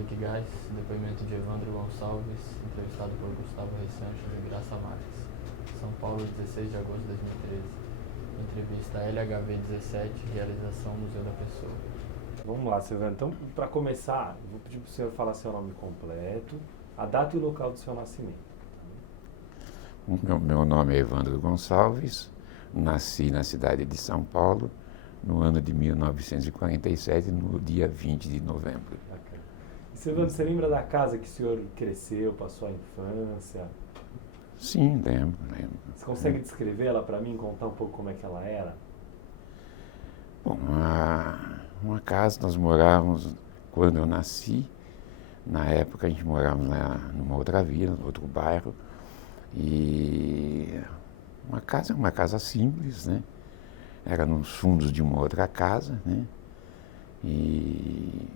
Liquigás, depoimento de Evandro Gonçalves, entrevistado por Gustavo Reis Sanches e Graça Marques. São Paulo, 16 de agosto de 2013. Entrevista LHV 17, realização Museu da Pessoa. Vamos lá, Silvano. Então, para começar, vou pedir para o senhor falar seu nome completo, a data e o local do seu nascimento. Meu nome é Evandro Gonçalves, nasci na cidade de São Paulo no ano de 1947, no dia 20 de novembro. Bacana. E, Silvano, você lembra da casa que o senhor cresceu, passou a infância? Sim, lembro. Você consegue descrever ela para mim, contar um pouco como é que ela era? Bom, uma casa nós morávamos quando eu nasci. Na época a gente morava numa outra vila, num outro bairro. E uma casa simples, né? Era nos fundos de uma outra casa, né? E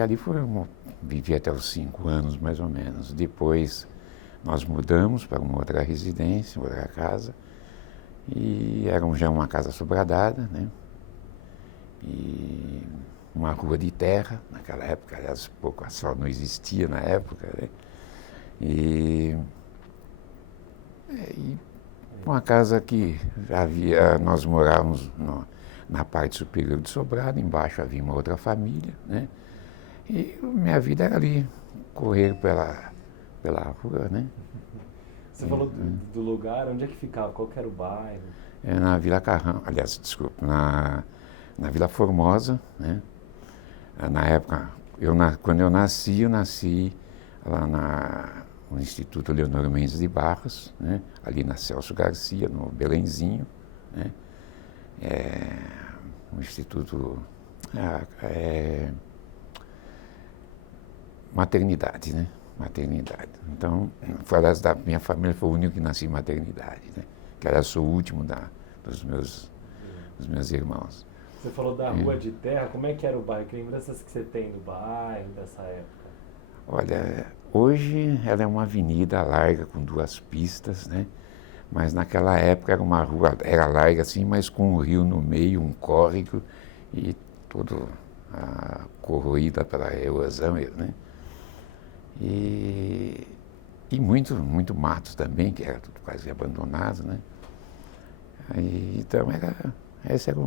ali vivi até os 5 anos, mais ou menos. Depois nós mudamos para uma outra residência, outra casa. E era já uma casa sobradada, né? E uma rua de terra, naquela época, aliás, pouco asfalto não existia na época, né? E uma casa que nós morávamos na parte superior de sobrado, embaixo havia uma outra família, né? E minha vida era ali, correr pela rua, né? Você falou do lugar, onde é que ficava? Qual que era o bairro? Na Vila Carrão, aliás, desculpa, na Vila Formosa, né? Na época, quando eu nasci lá no Instituto Leonor Mendes de Barros, né? Ali na Celso Garcia, no Belenzinho, né? Um instituto, maternidade, né? Maternidade. Então, fora da minha família, foi o único que nasci em maternidade, né? Que era sou o último dos meus irmãos. Você falou da rua de terra, como é que era o bairro? Que lembranças que você tem do bairro, dessa época? Olha, hoje ela é uma avenida larga com 2 pistas, né? Mas naquela época era uma rua, era larga assim, mas com um rio no meio, um córrego e todo corroída pela erosão, né? E muito mato também, que era tudo quase abandonado, né? Então essa era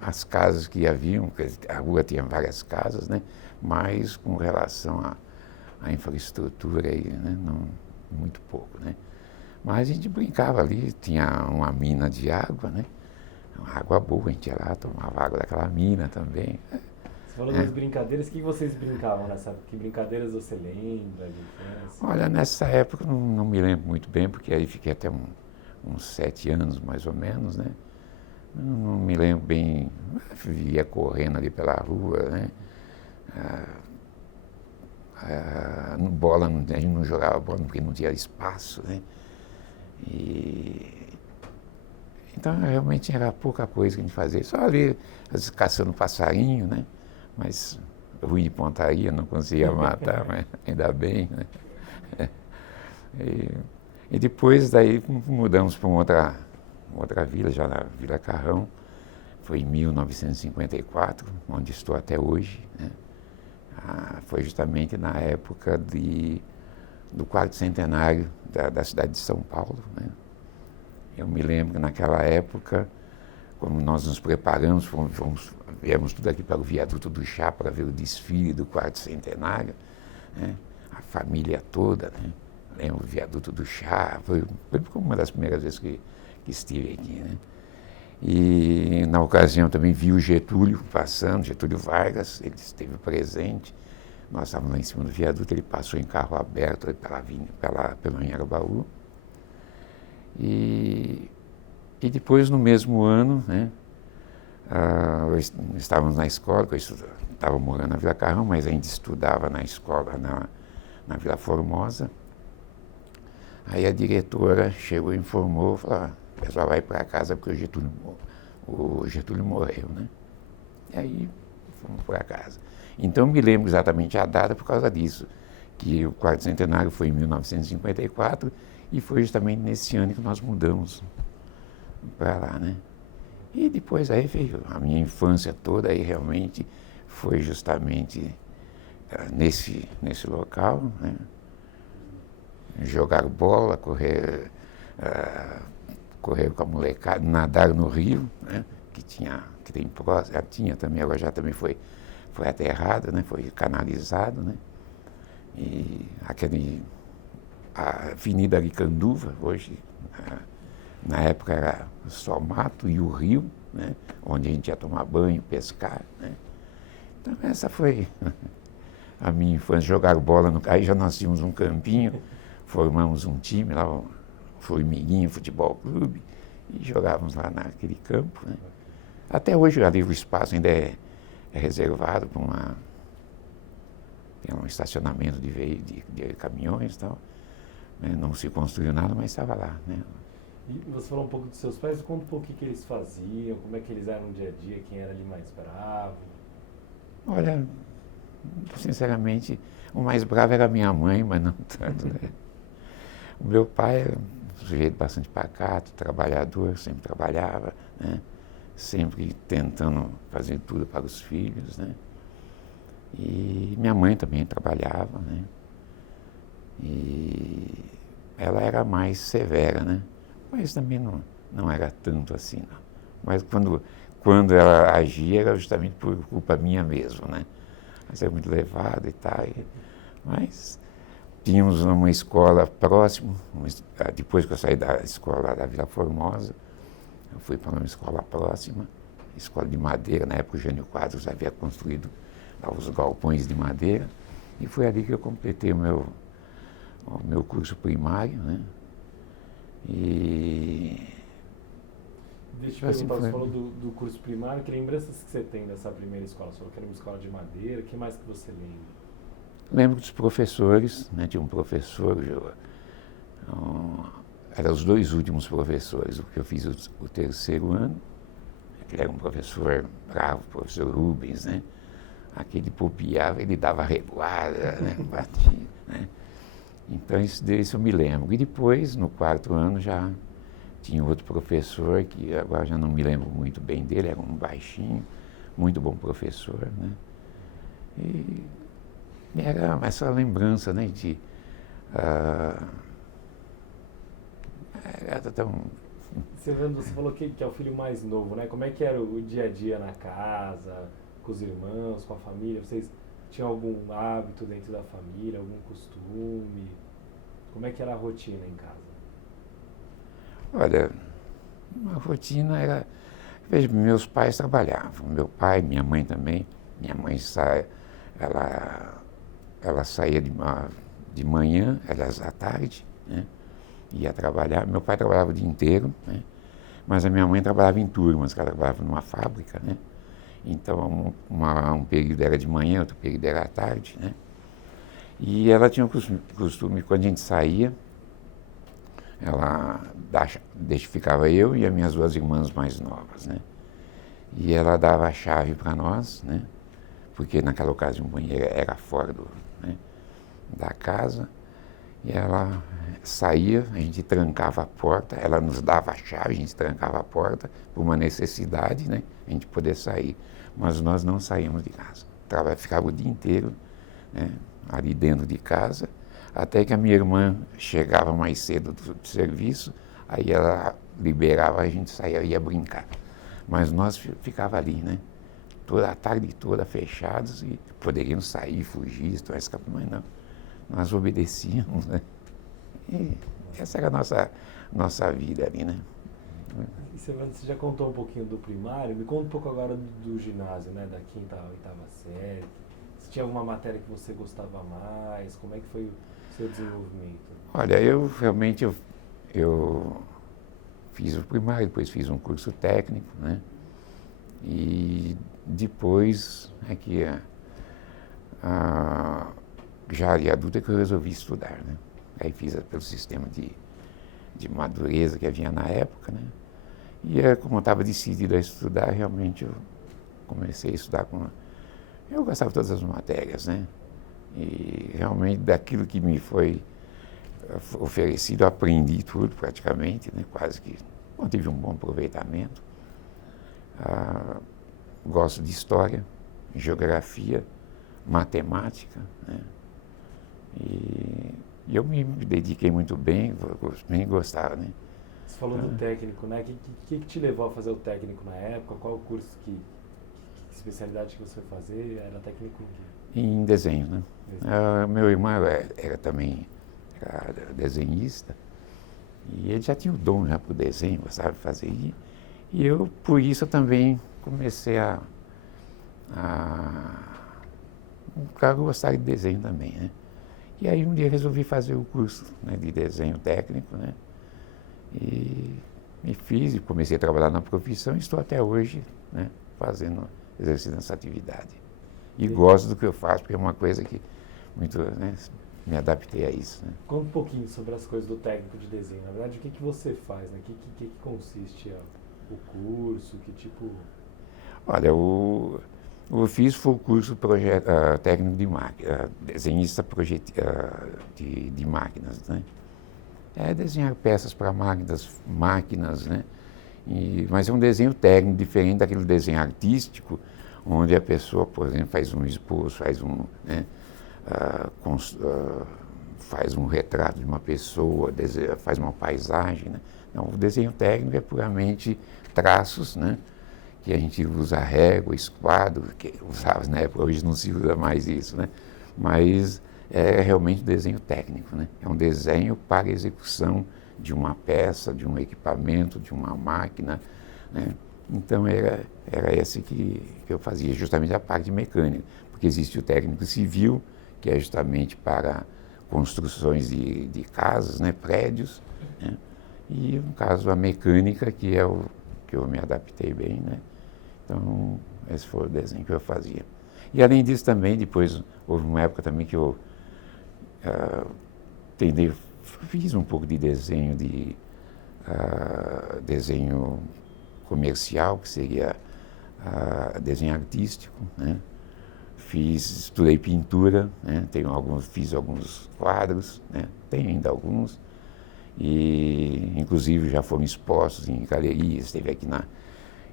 as casas que haviam, a rua tinha várias casas, né? Mas com relação à infraestrutura, aí, né? Não, muito pouco, né? Mas a gente brincava ali, tinha uma mina de água, né? Uma água boa, a gente ia lá, tomava água daquela mina também. Você falou das brincadeiras, o que vocês brincavam nessa época? Que brincadeiras você lembra de infância? Olha, nessa época não me lembro muito bem, porque aí fiquei até uns 7 anos, mais ou menos, né? Não me lembro bem, vivia correndo ali pela rua, né? Bola, a gente não jogava bola porque não tinha espaço, né? Então realmente era pouca coisa que a gente fazia, só ali, às vezes caçando passarinho, né? Mas ruim de pontaria, não conseguia matar, mas ainda bem, né? E depois daí mudamos para uma outra vila, já na Vila Carrão, foi em 1954, onde estou até hoje, né? Foi justamente na época do 4º centenário da cidade de São Paulo, né? Eu me lembro que naquela época, como nós nos preparamos, viemos tudo aqui para o Viaduto do Chá para ver o desfile do 4º centenário, né? A família toda, né? Lembro o Viaduto do Chá, foi uma das primeiras vezes que estive aqui, né? E na ocasião também vi o Getúlio passando, Getúlio Vargas, ele esteve presente. Nós estávamos lá em cima do viaduto, ele passou em carro aberto pelo Anhangabaú. E depois, no mesmo ano, né, estávamos na escola, eu estava morando na Vila Carrão, mas ainda estudava na escola na Vila Formosa. Aí a diretora chegou e informou, falou, o pessoal vai para casa porque o Getúlio morreu, né? E aí fomos para casa. Então me lembro exatamente a data por causa disso, que o 4º centenário foi em 1954 e foi justamente nesse ano que nós mudamos para lá, né? E depois aí veio a minha infância toda, aí realmente foi justamente nesse local, né? Jogar bola, correr com a molecada, nadar no rio, né? Que tem próximo, já tinha também, agora já também foi aterrado, né? Foi canalizado, né? E a Avenida Aricanduva, hoje, na época era só mato e o rio, né? Onde a gente ia tomar banho, pescar, né? Então essa foi a minha infância, jogar bola aí já nós tínhamos um campinho, formamos um time lá, o Formiguinha Futebol Clube, e jogávamos lá naquele campo, né? Até hoje ali o espaço ainda é reservado para tem um estacionamento de caminhões e tal, né? Não se construiu nada, mas estava lá, né? E você falou um pouco dos seus pais, conta um pouco o que eles faziam, como é que eles eram no dia a dia, quem era ali mais bravo? Olha, sinceramente, o mais bravo era a minha mãe, mas não tanto, né? O meu pai era um sujeito bastante pacato, trabalhador, sempre trabalhava, né? Sempre tentando fazer tudo para os filhos, né? E minha mãe também trabalhava, né? E ela era mais severa, né? Mas também não era tanto assim, não. Mas quando ela agia era justamente por culpa minha mesmo, né? Mas era muito levado e tal. Mas tínhamos uma escola próxima, depois que eu saí da escola da Vila Formosa, eu fui para uma escola próxima, escola de madeira, na época o Jânio Quadros havia construído lá os galpões de madeira, e foi ali que eu completei o meu curso primário, né? E deixa eu te perguntar, você falou do curso primário, que lembranças que você tem dessa primeira escola? Você falou que era uma escola de madeira, o que mais que você lembra? Lembro dos professores, né? Tinha um professor, eram os dois últimos professores, o que eu fiz o terceiro ano, ele era um professor bravo, o professor Rubens, né? Aquele bobeava, ele dava reguada, né? Batia, né? Então, isso eu me lembro. E depois, no quarto ano, já tinha outro professor, que agora já não me lembro muito bem dele, era um baixinho, muito bom professor, né? E era essa lembrança, né, era tão... Você falou que é o filho mais novo, né? Como é que era o dia a dia na casa, com os irmãos, com a família? Vocês tinham algum hábito dentro da família, algum costume? Como é que era a rotina em casa? Olha, a rotina era... Veja, meus pais trabalhavam, meu pai, minha mãe também. Minha mãe ela saía de manhã, aliás, à tarde, né? Ia trabalhar. Meu pai trabalhava o dia inteiro, né? Mas a minha mãe trabalhava em turmas, ela trabalhava numa fábrica, né? Então, um período era de manhã, outro período era à tarde, né? E ela tinha o costume, quando a gente saía, ficava eu e as minhas duas irmãs mais novas, né? E ela dava a chave para nós, né? Porque naquela ocasião o banheiro era fora da casa. E ela saía, a gente trancava a porta, ela nos dava a chave, a gente trancava a porta por uma necessidade, né? A gente poder sair. Mas nós não saíamos de casa. Ficava o dia inteiro, né? Ali dentro de casa, até que a minha irmã chegava mais cedo do serviço, aí ela liberava, a gente saía, ia brincar. Mas nós ficava ali, né? Toda a tarde toda fechados e poderíamos sair, fugir, escapar, mas não. Nós obedecíamos, né? E essa era a nossa vida ali, né? E você já contou um pouquinho do primário, me conta um pouco agora do ginásio, né? Da quinta à oitava série. Se tinha alguma matéria que você gostava mais, como é que foi o seu desenvolvimento? Olha, eu realmente eu fiz o primário, depois fiz um curso técnico, né? E depois é que já de adulta é que eu resolvi estudar, né? Aí fiz pelo sistema de madureza que havia na época, né? E como eu estava decidido a estudar, realmente eu comecei a estudar eu gostava de todas as matérias, né? E realmente daquilo que me foi oferecido, eu aprendi tudo praticamente, né? Quase que não tive um bom aproveitamento. Gosto de história, geografia, matemática, né? E eu me dediquei muito bem, bem gostava, né? Você falou do técnico, né? O que te levou a fazer o técnico na época? Qual o curso que especialidade que você foi fazer? Era técnico em quê? Em desenho, né? Desenho. Meu irmão era também desenhista e ele já tinha o dom já para o desenho, gostava de fazer. E eu, por isso, também comecei a gostar de desenho também, né? E aí um dia resolvi fazer o curso, né, de desenho técnico, né? E me fiz e comecei a trabalhar na profissão e estou até hoje, né, exercendo essa atividade. E gosto do que eu faço, porque é uma coisa que muito, né, me adaptei a isso, né? Conta um pouquinho sobre as coisas do técnico de desenho. Na verdade, o que você faz, né? Que consiste o curso? Que tipo... Olha, eu fiz foi o curso técnico de máquina, desenhista de máquinas, né? É desenhar peças para máquinas, né? Mas é um desenho técnico diferente daquele desenho artístico, onde a pessoa, por exemplo, faz um esboço, né, faz um retrato de uma pessoa, faz uma paisagem, né? Não, o desenho técnico é puramente traços, né? Que a gente usa régua, esquadro, que usava na época, hoje não se usa mais isso, né? Mas é realmente desenho técnico, né? É um desenho para a execução de uma peça, de um equipamento, de uma máquina, né? Então era esse que eu fazia, justamente a parte mecânica, porque existe o técnico civil, que é justamente para construções de casas, né? Prédios, né? E no caso a mecânica, que é o que eu me adaptei bem, né? Então, esse foi o desenho que eu fazia. E além disso também, depois, houve uma época também que eu fiz um pouco de desenho comercial, que seria desenho artístico, né? Estudei pintura, né? Fiz alguns quadros, né? Tenho ainda alguns, e inclusive já foram expostos em galerias, esteve aqui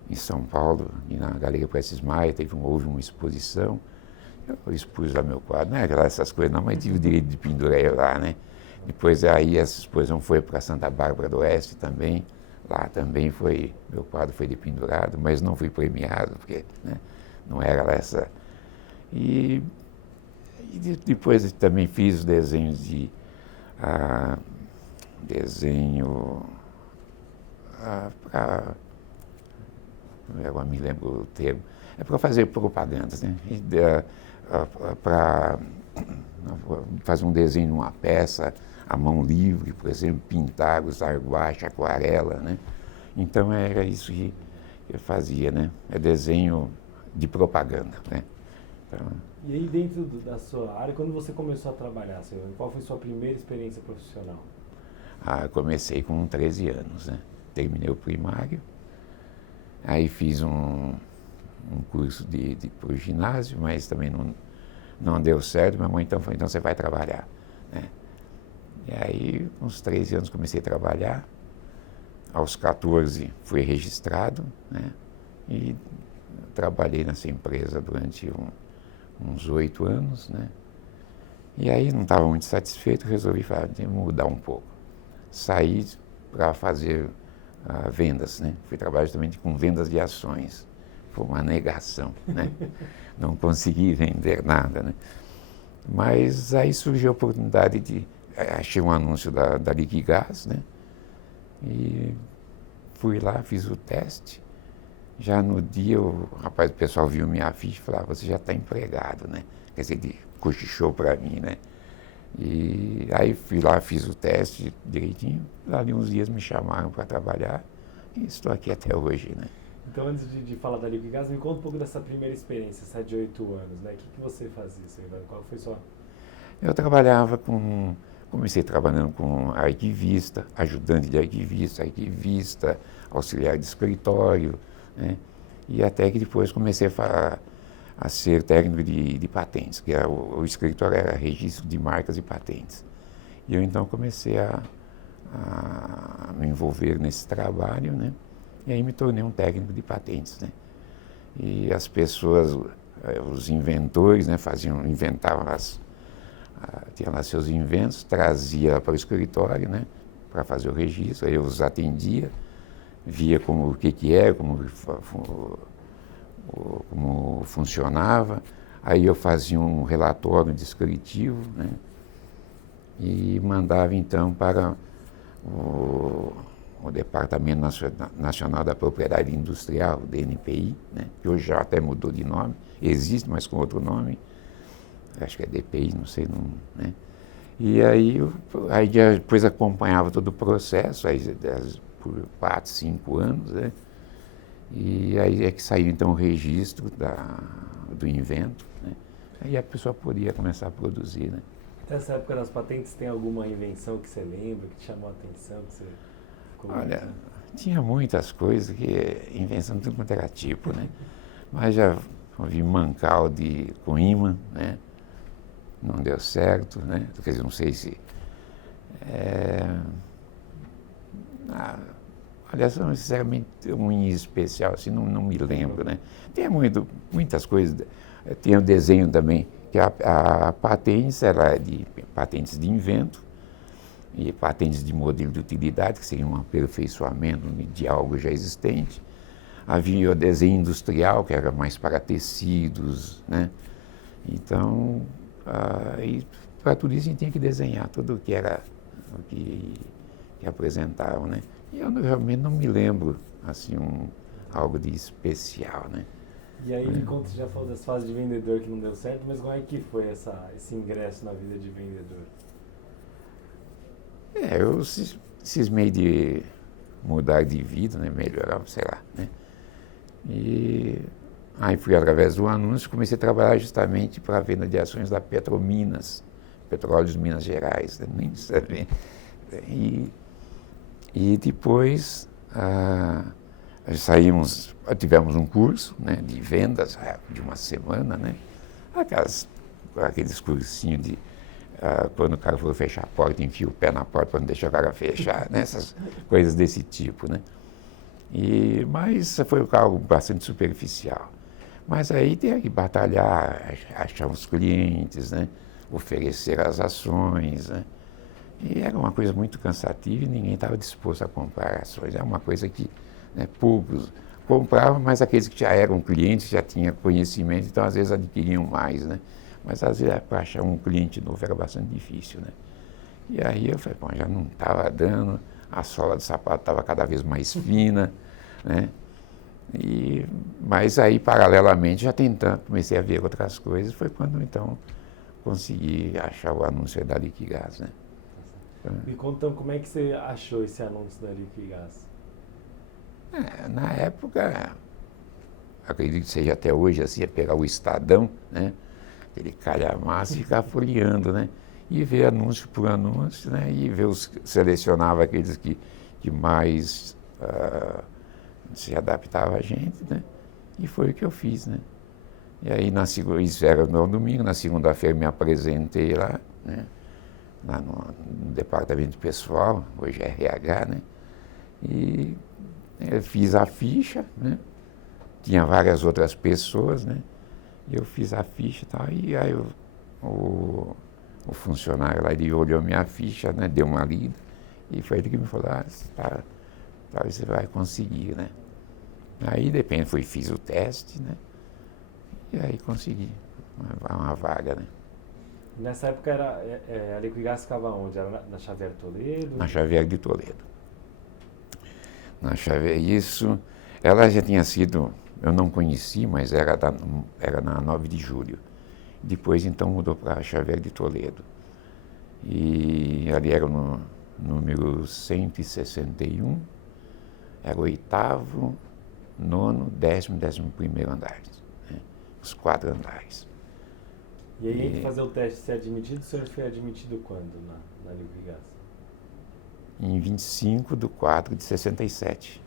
em São Paulo, e na Galeria Prestes Maia, houve uma exposição. Eu expus lá meu quadro, não é essas coisas não, mas tive o direito de pendurar ele lá, né? Depois aí essa exposição foi para Santa Bárbara do Oeste também, lá também meu quadro foi dependurado, mas não fui premiado, porque, né, não era essa. E depois também fiz desenhos eu me lembro o termo, é para fazer propagandas, né? Para fazer um desenho numa peça, à mão livre, por exemplo, pintar, usar guache, aquarela, né? Então era isso que eu fazia, né? É desenho de propaganda, né? Então, e aí dentro da sua área, quando você começou a trabalhar, qual foi a sua primeira experiência profissional? eu comecei com 13 anos, né? Terminei o primário, aí fiz um curso para o ginásio, mas também não deu certo. Minha mãe então falou, então você vai trabalhar, né? E aí, com uns 13 anos, comecei a trabalhar. Aos 14 fui registrado, né? E trabalhei nessa empresa durante uns 8 anos, né? E aí não estava muito satisfeito, resolvi mudar um pouco. Saí para fazer vendas, né? Fui trabalhar justamente com vendas de ações. Foi uma negação, né? Não consegui vender nada, né? Mas aí surgiu a oportunidade achei um anúncio da Liquigás, né? E fui lá, fiz o teste. Já no dia, o pessoal viu minha ficha e falou, você já está empregado, né? Quer dizer, cochichou para mim, né? E aí fui lá, fiz o teste direitinho. Ali uns dias me chamaram para trabalhar e estou aqui até hoje, né? Então, antes de falar da Liquigás, me conta um pouco dessa primeira experiência, 7, 8 anos, né? O que você fazia, qual foi sua... Eu comecei trabalhando com arquivista, ajudante de arquivista, auxiliar de escritório, né? E até que depois comecei a ser técnico de patentes, que o escritório era registro de marcas e patentes. E eu então comecei a me envolver nesse trabalho, né? E aí me tornei um técnico de patentes, né? E as pessoas os inventores, né, inventavam tinham lá seus inventos, trazia para o escritório, né, para fazer o registro, aí eu os atendia, via o que era, como funcionava, aí eu fazia um relatório descritivo, né, e mandava então para o Departamento Nacional da Propriedade Industrial, DNPI, né, que hoje já até mudou de nome, existe, mas com outro nome, acho que é DPI, não sei, não, né? E aí depois acompanhava todo o processo, aí, por 4, 5 anos, né? E aí é que saiu então o registro do invento, né? Aí a pessoa podia começar a produzir, né? Nessa época das patentes, tem alguma invenção que você lembra, que te chamou a atenção, que você comentou? Olha, tinha muitas coisas invenção de tudo quanto era tipo, né? Mas já vi mancal com imã, né? Não deu certo, né? Quer dizer, não sei se... aliás, sinceramente, um em especial, assim, não me lembro, né? Tem muitas coisas. Tem o desenho também, que a patente, ela é de patentes de invento e patentes de modelo de utilidade, que seria um aperfeiçoamento de algo já existente. Havia o desenho industrial, que era mais para tecidos, né? Então, para tudo isso a gente tinha que desenhar tudo o que era, o que apresentavam, né? E eu realmente não me lembro, assim, algo de especial, né? E aí, quando você já falou das fases de vendedor que não deu certo, mas como é que foi esse ingresso na vida de vendedor? Eu cismei de mudar de vida, né? Melhorar, sei lá, né? E aí fui através do anúncio, comecei a trabalhar justamente para a venda de ações da Petrominas, Petróleos Minas Gerais, né? Nem sabia. E depois tivemos um curso, né, de vendas de uma semana, né? Aqueles cursinhos de quando o cara for fechar a porta, enfia o pé na porta para não deixar o cara fechar, né? Essas coisas desse tipo, né? Mas foi algo bastante superficial. Mas aí tem que batalhar, achar os clientes, né? Oferecer as ações, né? E era uma coisa muito cansativa e ninguém estava disposto a comprar ações. É uma coisa que, né, poucos compravam, mas aqueles que já eram clientes, já tinham conhecimento, então às vezes adquiriam mais, né? Mas às vezes para achar um cliente novo era bastante difícil, né? E aí eu falei, bom, já não estava dando, a sola do sapato estava cada vez mais fina, né? Mas aí, paralelamente, já tentando, comecei a ver outras coisas, foi quando então consegui achar o anúncio da Liquigás, né? Me conta então como é que você achou esse anúncio da Liquigás? Na época, acredito que seja até hoje assim, é pegar o Estadão, né? Aquele calhamaço e ficar folheando, né? E ver anúncio por anúncio, né? E selecionava aqueles que mais se adaptava a gente, né? E foi o que eu fiz, né? E aí, isso era no domingo, na segunda-feira me apresentei lá, né? Lá no departamento pessoal, hoje é RH, né? E eu fiz a ficha, né? Tinha várias outras pessoas, né? E eu fiz a ficha e tal, e aí o funcionário lá, ele olhou minha ficha, né? Deu uma lida, e foi ele que me falou, talvez você vai conseguir, né? Aí depende, fiz o teste, né? E aí consegui uma vaga, né? Nessa época a Liquigás ficava onde? Era na Xavier Toledo? Na Xavier de Toledo. Na Xavier, isso, ela já tinha sido, eu não conheci, mas era na 9 de julho. Depois então mudou para Xavier de Toledo. E ali era no número 161, era o 8º, 9º, 10º, 11º andares, né? Os 4 andares. E aí, entre fazer o teste e ser admitido, o senhor foi admitido quando na Liquigás? Em 25/4/67,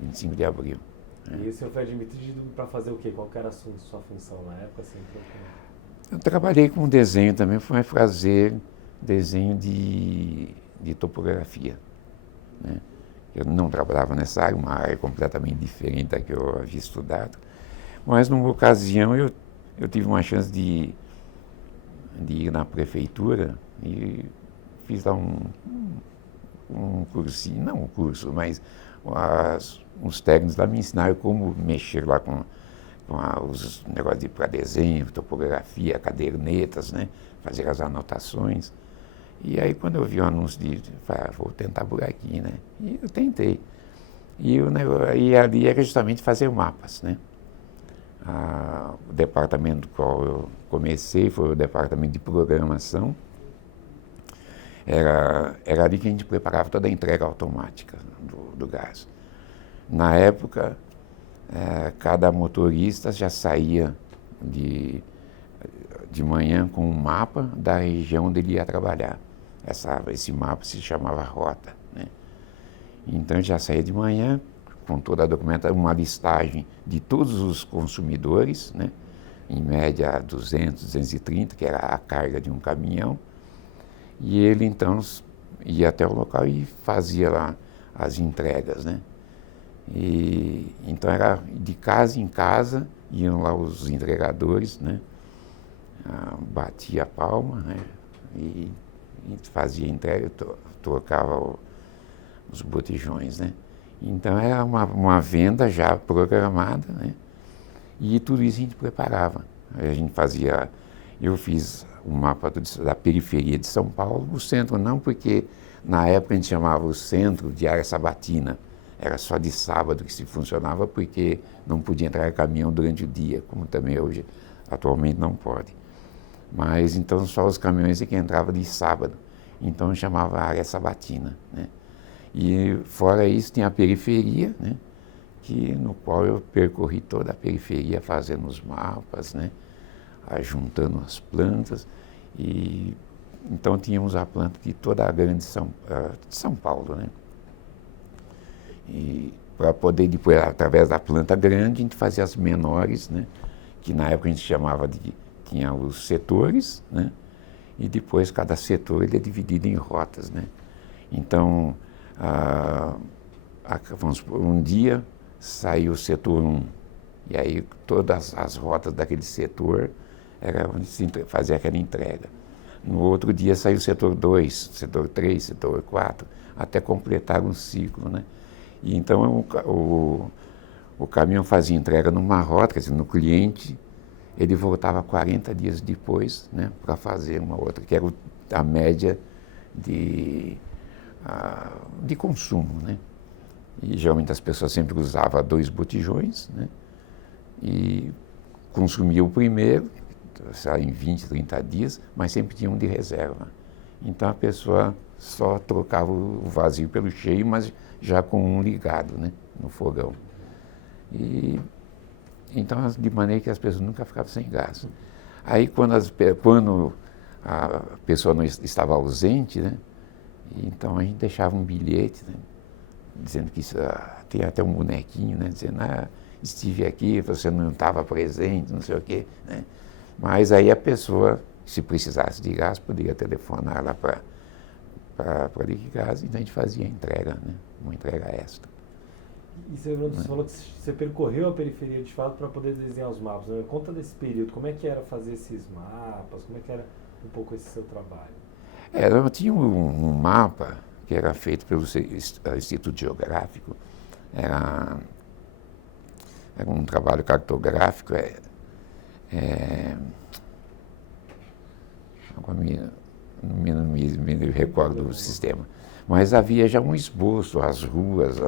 25 de abril. E o senhor foi admitido para fazer o quê? Qual que era a sua função na época? Eu trabalhei com desenho também, foi fazer desenho de topografia, né? Eu não trabalhava nessa área, uma área completamente diferente da que eu havia estudado, mas numa ocasião eu eu tive uma chance de ir na prefeitura e fiz lá um cursinho, não um curso, mas uns técnicos lá me ensinaram como mexer lá com os negócios para desenho, topografia, cadernetas, né? Fazer as anotações. E aí quando eu vi o anúncio falei, vou tentar por aqui, né? E eu tentei. E ali era justamente fazer mapas, né? O departamento do qual eu comecei foi o departamento de programação. Era ali que a gente preparava toda a entrega automática do gás. Na época, cada motorista já saía de manhã com um mapa da região onde ele ia trabalhar. Esse mapa se chamava rota, né? Então já saía de manhã com toda a documentação, uma listagem de todos os consumidores, né? Em média 200, 230, que era a carga de um caminhão. E ele então ia até o local e fazia lá as entregas, né? E então era de casa em casa, iam lá os entregadores, né? Batia a palma, né? E fazia entrega, trocava os botijões, né? Então era uma venda já programada, né? E tudo isso a gente preparava. A gente eu fiz um mapa da periferia de São Paulo, o centro não, porque na época a gente chamava o centro de área sabatina. Era só de sábado que se funcionava, porque não podia entrar caminhão durante o dia, como também hoje, atualmente não pode. Mas então só os caminhões é que entravam de sábado. Então chamava área sabatina, né? E fora isso tinha a periferia, né? No qual eu percorri toda a periferia fazendo os mapas, né? Juntando as plantas. E então tínhamos a planta de toda a grande São Paulo, né? E para poder depois, através da planta grande, a gente fazia as menores, né? Que na época a gente chamava tinha os setores, né? E depois cada setor ele é dividido em rotas, né? Então, vamos supor, um dia saiu o setor 1, e aí todas as rotas daquele setor era onde se fazia aquela entrega. No outro dia saiu o setor 2, setor 3, setor 4, até completar um ciclo, né? E então o caminhão fazia entrega numa rota, quer dizer, no cliente, ele voltava 40 dias depois, né, para fazer uma outra, que era a média de consumo, né? E geralmente as pessoas sempre usavam 2 botijões, né? E consumia o primeiro, em 20, 30 dias, mas sempre tinha um de reserva. Então a pessoa só trocava o vazio pelo cheio, mas já com um ligado, né, no fogão. E então, de maneira que as pessoas nunca ficavam sem gás. Aí quando a pessoa não estava ausente, né, então a gente deixava um bilhete, né, dizendo que tem até um bonequinho, né, dizendo, estive aqui, você não estava presente, não sei o quê, né? Mas aí a pessoa, se precisasse de gás, poderia telefonar lá para Liquigás, então a gente fazia a entrega, né, uma entrega extra. E você falou que você percorreu a periferia de fato para poder desenhar os mapas, né? Conta desse período, como é que era fazer esses mapas, como é que era um pouco esse seu trabalho? Eu tinha um mapa que era feito pelo Instituto Geográfico, era um trabalho cartográfico, não me recordo do sistema, mas havia já um esboço, as ruas,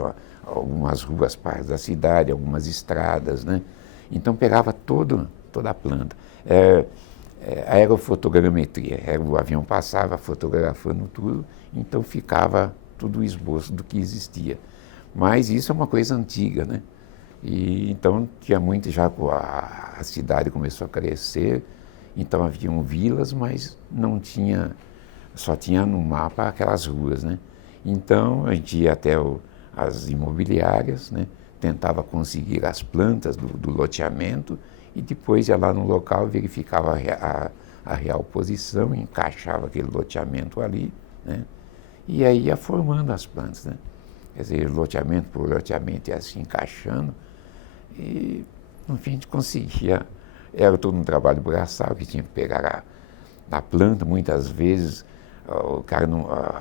algumas ruas partes da cidade, algumas estradas, né? Então pegava toda a planta. A aerofotogrametria, o avião passava fotografando tudo, então ficava tudo o esboço do que existia. Mas isso é uma coisa antiga, né? E então tinha muito, já a cidade começou a crescer, então haviam vilas, mas não tinha, só tinha no mapa aquelas ruas, né? Então a gente ia até as imobiliárias, né? Tentava conseguir as plantas do loteamento e depois ia lá no local, verificava a real posição, encaixava aquele loteamento ali, né? E aí ia formando as plantas, né? Quer dizer, loteamento por loteamento ia se encaixando e, no fim, a gente conseguia era todo um trabalho braçal, que tinha que pegar a planta, muitas vezes o cara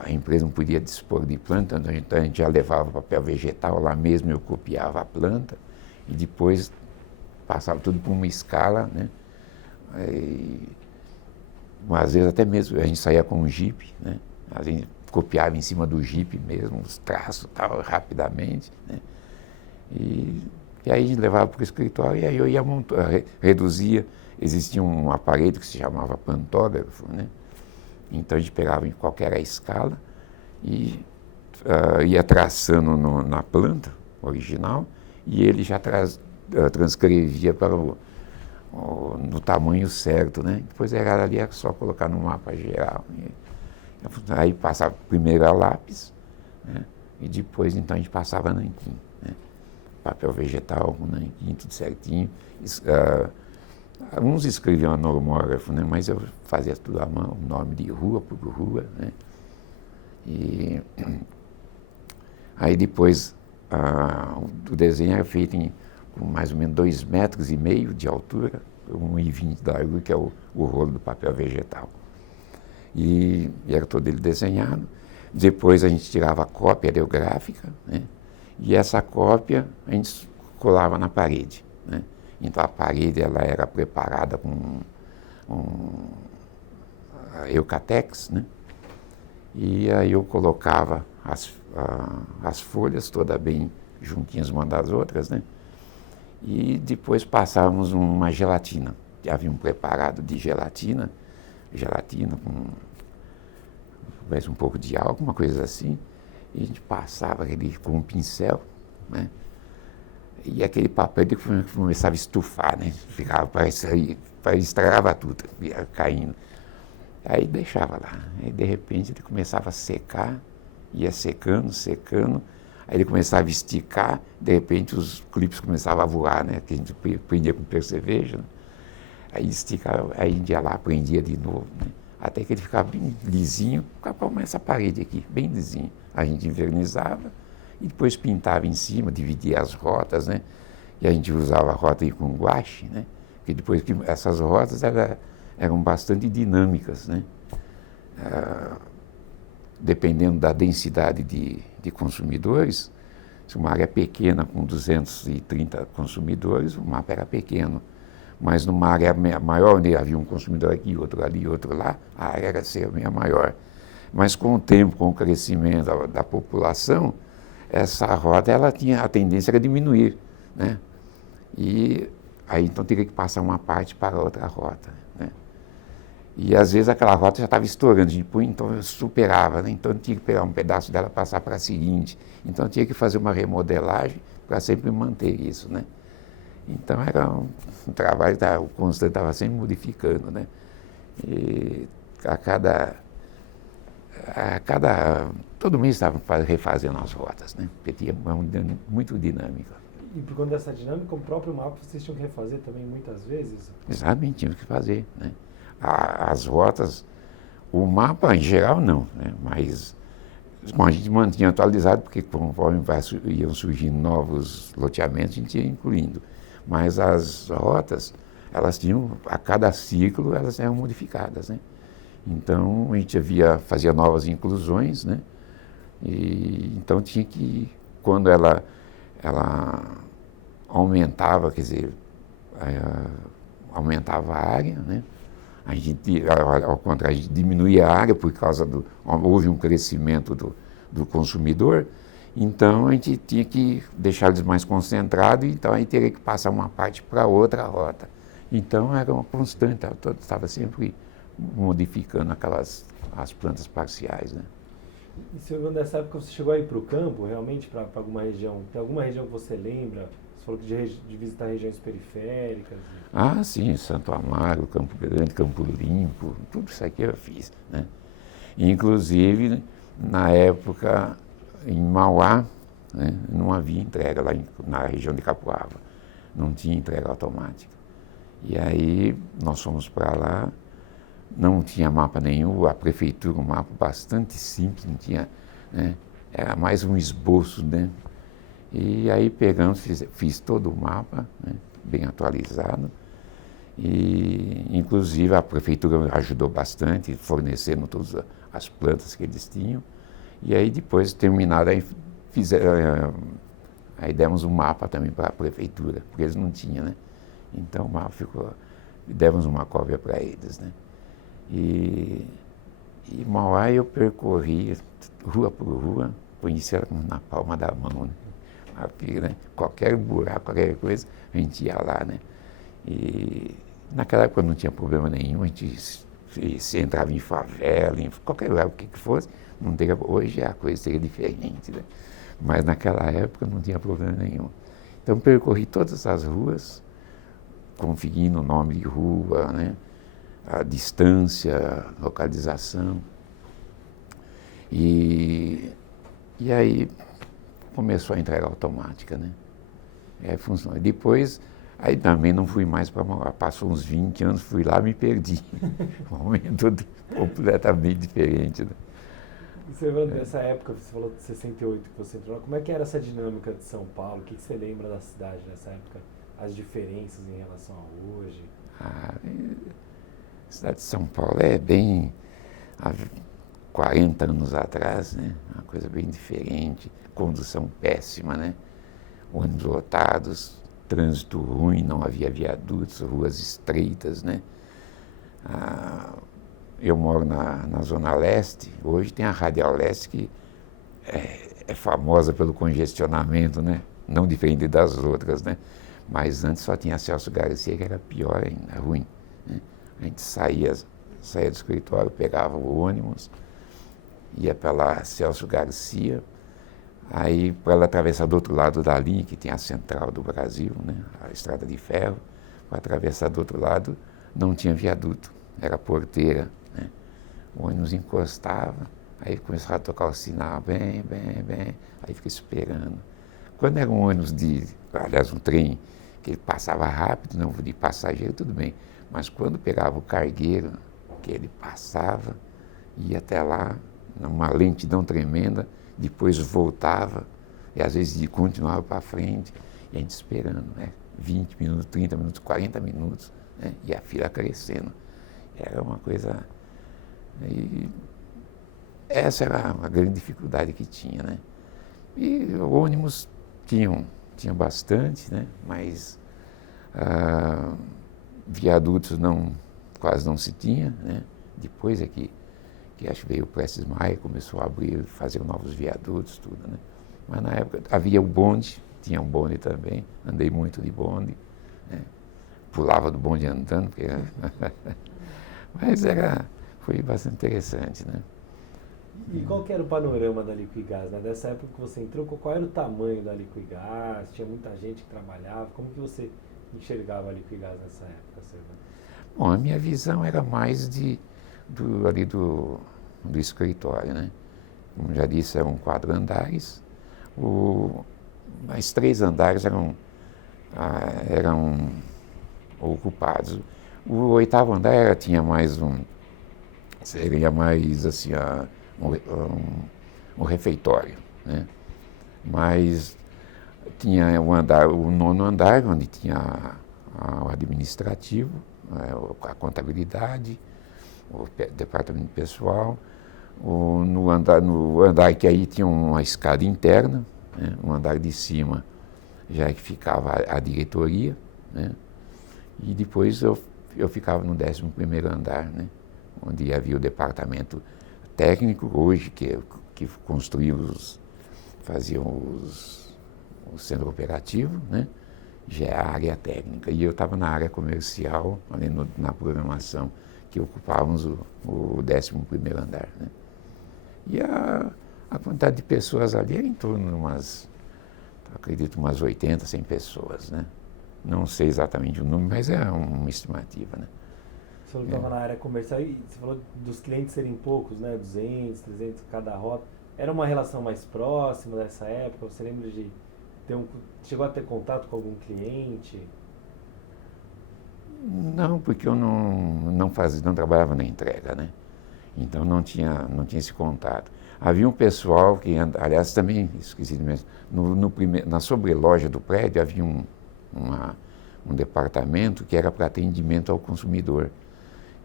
a empresa não podia dispor de planta, então a gente já levava papel vegetal lá mesmo, eu copiava a planta e depois passava tudo por uma escala, né? E, às vezes até mesmo a gente saía com um jipe, né? A gente copiava em cima do jipe mesmo, os traços tal, rapidamente, né? E aí a gente levava para o escritório e aí eu ia reduzia, existia um aparelho que se chamava pantógrafo, né? Então a gente pegava em qualquer escala e ia traçando na planta original e ele já transcrevia para no tamanho certo, né? Depois era ali só colocar no mapa geral. Aí passava primeiro a lápis, né? E depois então a gente passava nanquim, né? Papel vegetal, nanquim, tudo certinho. Alguns escreviam a normógrafo, né? Mas eu fazia tudo à mão, nome de rua por rua, né? E aí depois o desenho era feito com mais ou menos 2,5 metros de altura, 1,20 de largura, que é o rolo do papel vegetal. E era todo ele desenhado. Depois a gente tirava a cópia ideográfica, né? E essa cópia a gente colava na parede, né? Então a parede ela era preparada com eucatex, né? E aí eu colocava as folhas todas bem juntinhas umas das outras, né? E depois passávamos uma gelatina. Já havia um preparado de gelatina com talvez um pouco de álcool, uma coisa assim, e a gente passava ali com um pincel, né? E aquele papel começava a estufar, né? Ficava, parece estragava tudo, ia caindo. Aí deixava lá. Aí de repente ele começava a secar, ia secando, aí ele começava a esticar, de repente os clipes começavam a voar, né? Que a gente prendia com percevejo, né? Aí esticava, aí a gente ia lá, prendia de novo, né? Até que ele ficava bem lisinho, ficava como essa parede aqui, bem lisinho. A gente invernizava e depois pintava em cima, dividia as rotas, né? E a gente usava a rota aí com guache, né? Porque depois que essas rotas eram bastante dinâmicas, né? Dependendo da densidade de consumidores, se uma área é pequena com 230 consumidores, o mapa era pequeno. Mas numa área maior, onde havia um consumidor aqui, outro ali, outro lá, a área era sempre maior. Mas com o tempo, com o crescimento da população, essa rota ela tinha a tendência a diminuir, né? E aí então teria que passar uma parte para outra rota, né? E às vezes aquela rota já estava estourando, a gente punha, então eu superava, né? Então eu tinha que pegar um pedaço dela e passar para a seguinte. Então eu tinha que fazer uma remodelagem para sempre manter isso, né? Então era um trabalho, o constante estava sempre modificando, né? E todo mês estava refazendo as rotas, né? Porque tinha muito dinâmica. E por conta dessa dinâmica, o próprio mapa vocês tinham que refazer também muitas vezes? Exatamente, tínhamos que fazer, né? As rotas, o mapa em geral não, né? Mas bom, a gente mantinha atualizado, porque conforme iam surgindo novos loteamentos, a gente ia incluindo. Mas as rotas, elas tinham, a cada ciclo, elas eram modificadas, né? Então, a gente fazia novas inclusões, né? E então tinha que, quando ela aumentava, quer dizer, aumentava a área, né? A gente, ao contrário, a gente diminuía a área por causa houve um crescimento do consumidor, então a gente tinha que deixar eles mais concentrados, então aí teria que passar uma parte para outra rota. Então era uma constante, estava sempre modificando as plantas parciais, né? E senhor, nessa época você chegou aí para o campo, realmente, para alguma região? Tem alguma região que você lembra? Você falou de visitar regiões periféricas. Ah, sim, Santo Amaro, Campo Grande, Campo Limpo, tudo isso aqui eu fiz, né? Inclusive, na época, em Mauá, né, não havia entrega lá na região de Capoava, não tinha entrega automática. E aí nós fomos para lá, não tinha mapa nenhum, a prefeitura, um mapa bastante simples, não tinha, né, era mais um esboço, né? E aí pegamos, fiz todo o mapa, né, bem atualizado, E, inclusive, a prefeitura ajudou bastante, fornecendo todas as plantas que eles tinham. E aí, depois, terminado, aí demos um mapa também para a prefeitura, porque eles não tinham, né? Então, o mapa ficou... Demos uma cópia para eles, né? E Mauá eu percorri rua por rua, conhecia na palma da mão, né? Né? Qualquer buraco, qualquer coisa, a gente ia lá, né? E naquela época não tinha problema nenhum, a gente se entrava em favela, em qualquer lugar, o que fosse, não teria, hoje a coisa seria diferente, né? Mas naquela época não tinha problema nenhum. Então percorri todas as ruas, conferindo o nome de rua, né? A distância, localização. E aí começou a entrega automática, né? Funcionou. Depois, aí também não fui mais para Mauá. Passou uns 20 anos, fui lá e me perdi. Um momento completamente diferente, né? E você falando dessa época, você falou de 68 que você entrou, como é que era essa dinâmica de São Paulo? O que você lembra da cidade nessa época? As diferenças em relação a hoje? A cidade de São Paulo é bem... Há 40 anos atrás, né? Uma coisa bem diferente, condução péssima, né? Ônibus lotados, trânsito ruim, não havia viadutos, ruas estreitas, né? Eu moro na Zona Leste, hoje tem a Radial Leste que é famosa pelo congestionamento, né? Não diferente das outras, né? Mas antes só tinha Celso Garcia, que era pior ainda, ruim, né? A gente saía do escritório, pegava o ônibus, ia pela Celso Garcia, aí para ela atravessar do outro lado da linha, que tem a Central do Brasil, né? A Estrada de Ferro, para atravessar do outro lado não tinha viaduto, era porteira, né? O ônibus encostava, aí começava a tocar o sinal, bem, aí fica esperando. Quando era um ônibus aliás, um trem, que ele passava rápido, não de passageiro, tudo bem, mas quando pegava o cargueiro, que ele passava, ia até lá, numa lentidão tremenda, depois voltava, e às vezes continuava para frente, e a gente esperando, né? 20 minutos, 30 minutos, 40 minutos, né? E a fila crescendo. Era uma coisa... E essa era a grande dificuldade que tinha, né? E ônibus tinham bastante, né? Mas viadutos quase não se tinha, né? Depois é que acho que veio o Prestes Maia, começou a abrir, fazer novos viadutos, tudo, né? Mas na época havia o bonde, tinha um bonde também, andei muito de bonde, né? Pulava do bonde andando, porque... mas foi bastante interessante, né? E qual que era o panorama da Liquigás, né? Dessa época que você entrou, qual era o tamanho da Liquigás? Tinha muita gente que trabalhava, como que você enxergava a Liquigás nessa época, Servan? Bom, a minha visão era mais do escritório, né? Como já disse, eram 4 andares. Mas 3 andares eram ocupados. O 8º andar tinha mais seria mais assim, um refeitório, né? Mas tinha o 9º andar, onde tinha o administrativo, a contabilidade, o departamento pessoal, no andar que aí tinha uma escada interna, né? No andar de cima já é que ficava a diretoria, né? E depois eu ficava no 11º andar, né? Onde havia o departamento técnico, hoje que construía faziam o centro operativo, né? Já é a área técnica. E eu estava na área comercial, ali na programação, que ocupávamos o 11º andar, né? E a quantidade de pessoas ali era em torno de acredito, umas 80, 100 pessoas, né? Não sei exatamente o número, mas é uma estimativa, né? Você falou que estava na área comercial e você falou dos clientes serem poucos, né? 200, 300 cada rota. Era uma relação mais próxima dessa época? Você lembra de chegou a ter contato com algum cliente? Não, porque eu não trabalhava na entrega, né? Então não tinha esse contato. Havia um pessoal que, aliás, também esqueci mesmo, na sobreloja do prédio havia um departamento que era para atendimento ao consumidor.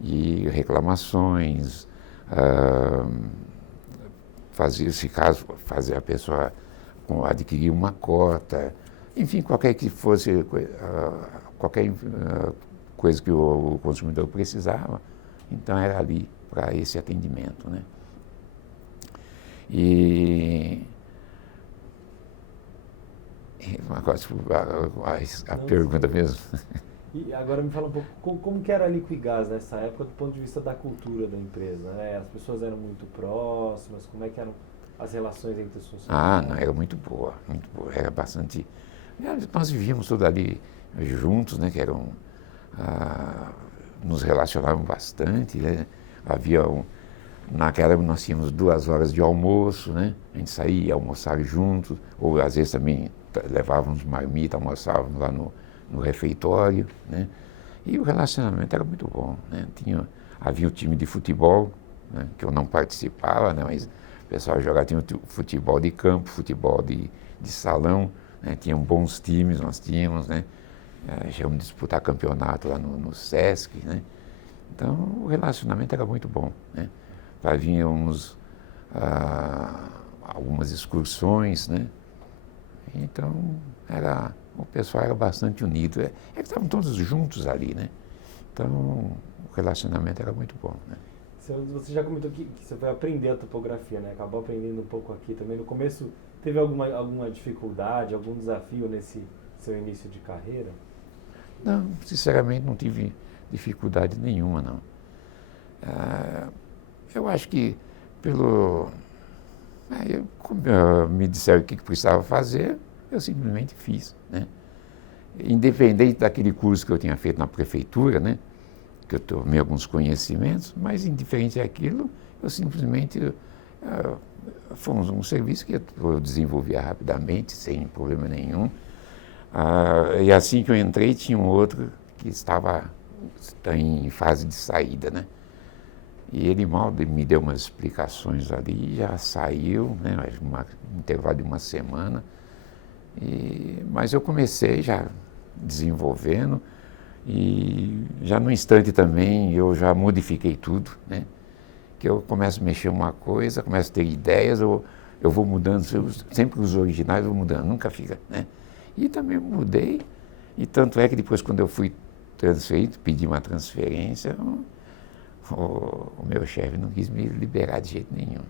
E reclamações, se caso fazer a pessoa adquirir uma cota, enfim, qualquer que fosse, qualquer coisa que o consumidor precisava, então era ali para esse atendimento, né? E a pergunta mesmo. E agora me fala um pouco, como que era a Liquigás nessa época do ponto de vista da cultura da empresa, né? As pessoas eram muito próximas, como é que eram as relações entre os funcionários? Não, era muito boa, era bastante... Nós vivíamos tudo ali juntos, né, nos relacionávamos bastante, né? Naquela época nós tínhamos 2 horas de almoço, né? A gente saía, almoçava juntos, ou às vezes também levávamos marmita, almoçávamos lá no refeitório, né? E o relacionamento era muito bom, né? Havia um time de futebol, né, que eu não participava, né, mas o pessoal jogava, tinha futebol de campo, futebol de salão, né? Tinham bons times, nós tínhamos, né? Chegamos a disputar campeonato lá no Sesc, né? Então o relacionamento era muito bom, né? Havíamos algumas excursões, né? Então o pessoal era bastante unido, que estavam todos juntos ali, né? Então o relacionamento era muito bom, né? Você já comentou que você foi aprender a topografia, né? Acabou aprendendo um pouco aqui também. No começo, teve alguma dificuldade, algum desafio nesse seu início de carreira? Não, sinceramente não tive dificuldade nenhuma, não. Eu acho que como me disseram o que precisava fazer, eu simplesmente fiz, né? Independente daquele curso que eu tinha feito na prefeitura, né? Que eu tomei alguns conhecimentos, mas indiferente daquilo, eu simplesmente foi um serviço que eu desenvolvia rapidamente, sem problema nenhum. E assim que eu entrei, tinha um outro que está em fase de saída, né? E ele mal me deu umas explicações ali, já saiu, né? Um intervalo de uma semana. Mas eu comecei já desenvolvendo, e já no instante também eu já modifiquei tudo, né? Que eu começo a mexer uma coisa, começo a ter ideias, eu vou mudando, sempre os originais eu vou mudando, nunca fica, né? E também mudei, e tanto é que depois quando eu fui transferido, pedi uma transferência, o meu chefe não quis me liberar de jeito nenhum.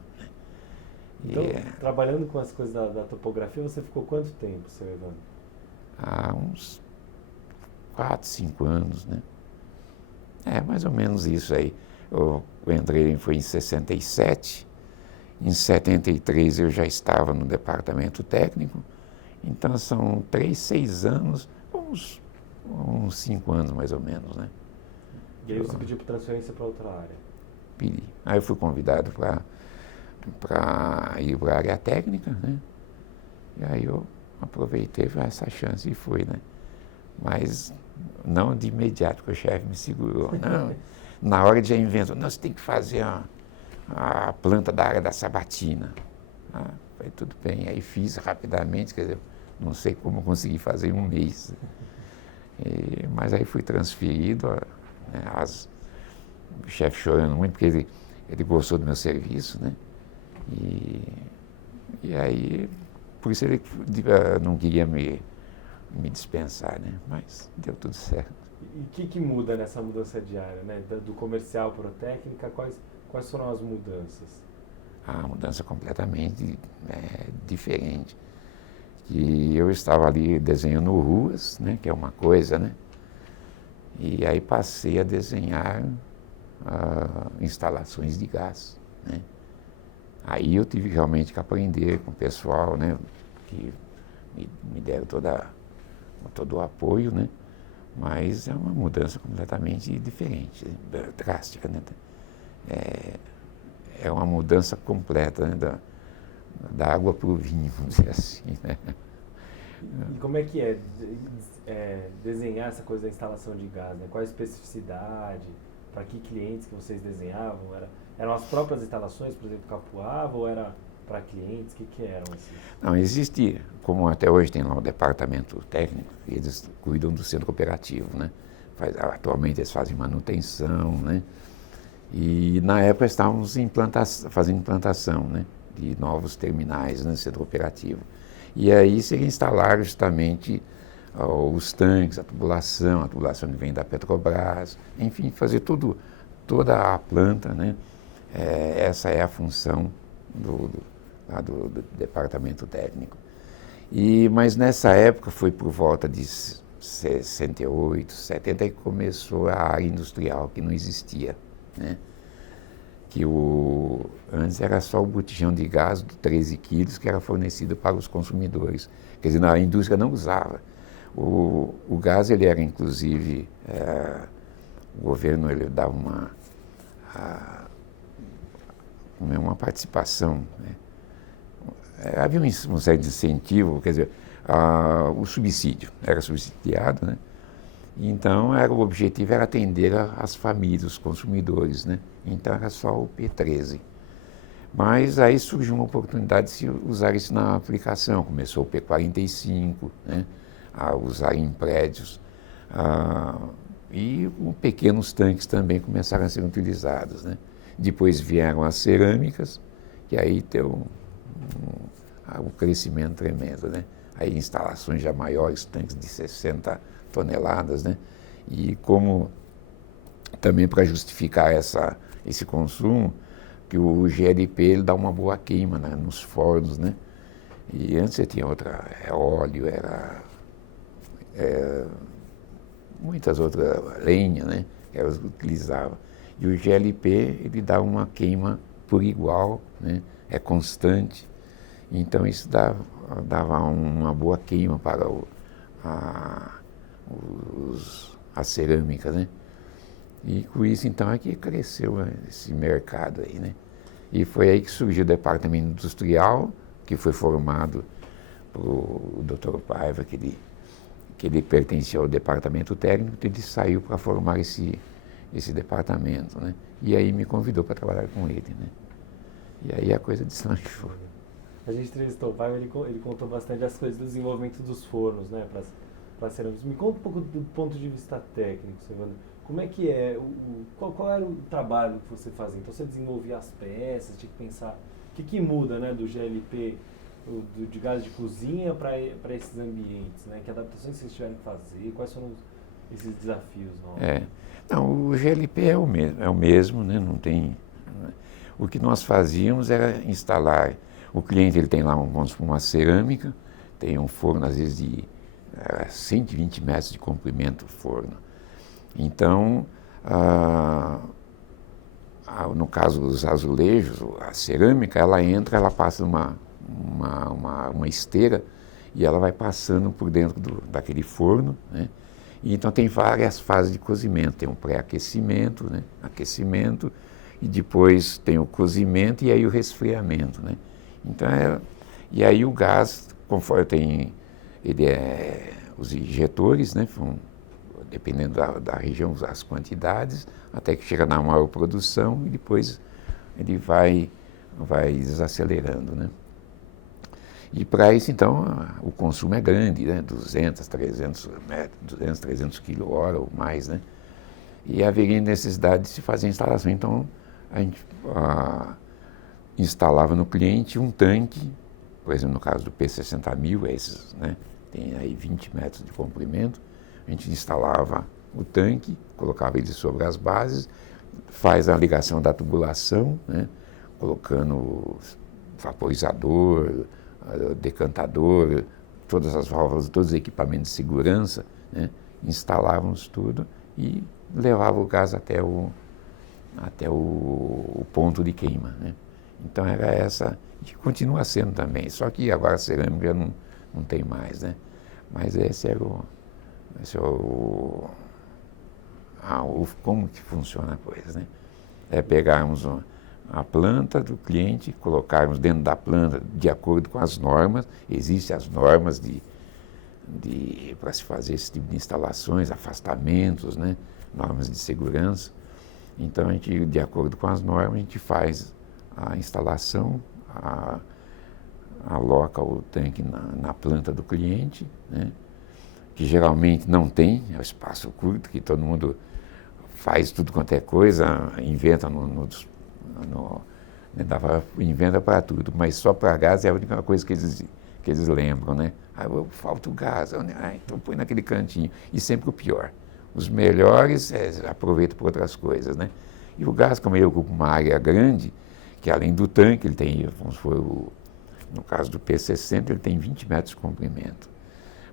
Então, trabalhando com as coisas da topografia, você ficou quanto tempo, seu Evandro? Uns 4, 5 anos, né? Mais ou menos isso aí. Eu entrei, foi em 67, em 73 eu já estava no departamento técnico, então são 3, 6 anos, uns 5 anos mais ou menos, né? E aí você pediu transferência para outra área? Pedi. Aí eu fui convidado para ir para a área técnica, né? E aí eu aproveitei essa chance e fui, né? Mas não de imediato, porque o chefe me segurou. Não, na hora de já inventou, não, você tem que fazer a planta da área da sabatina. Foi tudo bem, aí fiz rapidamente, quer dizer, não sei como consegui fazer em um mês. Mas aí fui transferido, né, o chefe chorando muito, porque ele gostou do meu serviço, né? E aí, por isso ele não queria me dispensar, né? Mas deu tudo certo. E o que muda nessa mudança diária, né? Do comercial para a técnica, quais foram as mudanças? A mudança completamente diferente. E eu estava ali desenhando ruas, né? Que é uma coisa, né? E aí passei a desenhar instalações de gás, né? Aí eu tive realmente que aprender com o pessoal, né? Que me deram todo o apoio, né? Mas é uma mudança completamente diferente, drástica, né? É uma mudança completa, né? Da água para o vinho, vamos dizer assim, né? E como é que é desenhar essa coisa da instalação de gás, né? Qual a especificidade? Para que clientes que vocês desenhavam? Eram as próprias instalações, por exemplo, Capuava, ou era para clientes? O que eram esses? Não, existe, como até hoje tem lá o departamento técnico, eles cuidam do centro operativo, né? Atualmente eles fazem manutenção, né? E na época estávamos fazendo implantação, né, de novos terminais no centro operativo. E aí se instalaram justamente os tanques, a tubulação que vem da Petrobras, enfim, fazer toda a planta, né? Essa é a função do departamento técnico. Mas nessa época foi por volta de 68, 70 que começou a área industrial, que não existia, né? Que antes era só o botijão de gás de 13 quilos que era fornecido para os consumidores. Quer dizer, a indústria não usava. O gás, ele era inclusive, o governo ele dava uma participação, né? Havia um certo incentivo, quer dizer, o subsídio era subsidiado, né? Então, o objetivo era atender as famílias, os consumidores, né? Então, era só o P13. Mas aí surgiu uma oportunidade de se usar isso na aplicação. Começou o P45, né? A usar em prédios. E pequenos tanques também começaram a ser utilizados, né? Depois vieram as cerâmicas, que aí deu um crescimento tremendo, né? Aí instalações já maiores, tanques de 60 toneladas, né? E como também para justificar esse consumo, que o GLP ele dá uma boa queima, né, nos fornos, né? E antes você tinha óleo, muitas outras, lenha, né? Que elas utilizavam. E o GLP ele dá uma queima por igual, né? É constante. Então isso dava uma boa queima para as cerâmicas, né? E com isso então é que cresceu esse mercado aí, né? E foi aí que surgiu o departamento industrial, que foi formado por Dr. Paiva, que ele pertencia ao departamento técnico, ele saiu para formar esse departamento, né? E aí me convidou para trabalhar com ele, né? E aí a coisa deslanchou. A gente entrevistou o Paiva, ele contou bastante as coisas do desenvolvimento dos fornos, né, para cerâmicos. Me conta um pouco do ponto de vista técnico, Silvano. Como é que é, qual era o trabalho que você fazia? Então você desenvolvia as peças, tinha que pensar o que muda, né, do GLP, de gás de cozinha para esses ambientes, né? Que adaptações vocês tiveram que fazer, quais foram esses desafios novos? Não, o GLP é o mesmo, né? Não tem. O que nós fazíamos era instalar. O cliente ele tem lá uma cerâmica, tem um forno às vezes de 120 metros de comprimento o forno. Então, no caso dos azulejos, a cerâmica, ela passa uma esteira e ela vai passando por dentro daquele forno, né? E então tem várias fases de cozimento, tem um pré-aquecimento, né? Aquecimento, e depois tem o cozimento e aí o resfriamento, né? Então, e aí o gás, conforme os injetores, né? Dependendo da região, as quantidades, até que chega na maior produção e depois ele vai desacelerando, né? E para isso, então, o consumo é grande, né? 200, 300 kWh ou mais, né? E haveria necessidade de se fazer a instalação. Então, a gente instalava no cliente um tanque, por exemplo, no caso do P60.000, esses, né? Tem aí 20 metros de comprimento. A gente instalava o tanque, colocava ele sobre as bases, faz a ligação da tubulação, né? Colocando vaporizador, decantador, todas as válvulas, todos os equipamentos de segurança, né? Instalávamos tudo e levava o gás até o ponto de queima, né? Então era essa, que continua sendo também, só que agora a cerâmica não tem mais, né? Mas esse é como que funciona a coisa, né? É pegarmos a planta do cliente, colocarmos dentro da planta de acordo com as normas. Existem as normas para se fazer esse tipo de instalações, afastamentos, né? Normas de segurança. Então, de acordo com as normas, a gente faz a instalação, aloca o tanque na planta do cliente, né? Que geralmente não tem, é um espaço curto, que todo mundo faz tudo quanto é coisa, inventa inventa para tudo, mas só para gás é a única coisa que eles lembram, né? Falta o gás, então põe naquele cantinho. E sempre o pior. Os melhores aproveitam para outras coisas, né? E o gás, como ele ocupa uma área grande, que além do tanque, ele tem, vamos supor, no caso do P60, ele tem 20 metros de comprimento.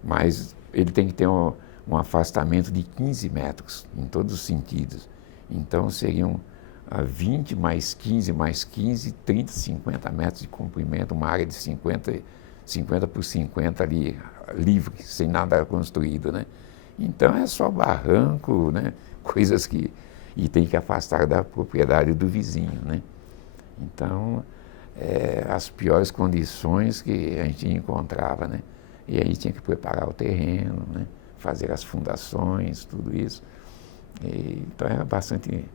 Mas ele tem que ter um afastamento de 15 metros, em todos os sentidos. Então, seriam 20 mais 15, 30, 50 metros de comprimento, uma área de 50 por 50 ali, livre, sem nada construído, né? Então, é só barranco, né? Coisas que... E tem que afastar da propriedade do vizinho, né? Então, as piores condições que a gente encontrava, né? E aí tinha que preparar o terreno, né? Fazer as fundações, tudo isso. Então era bastante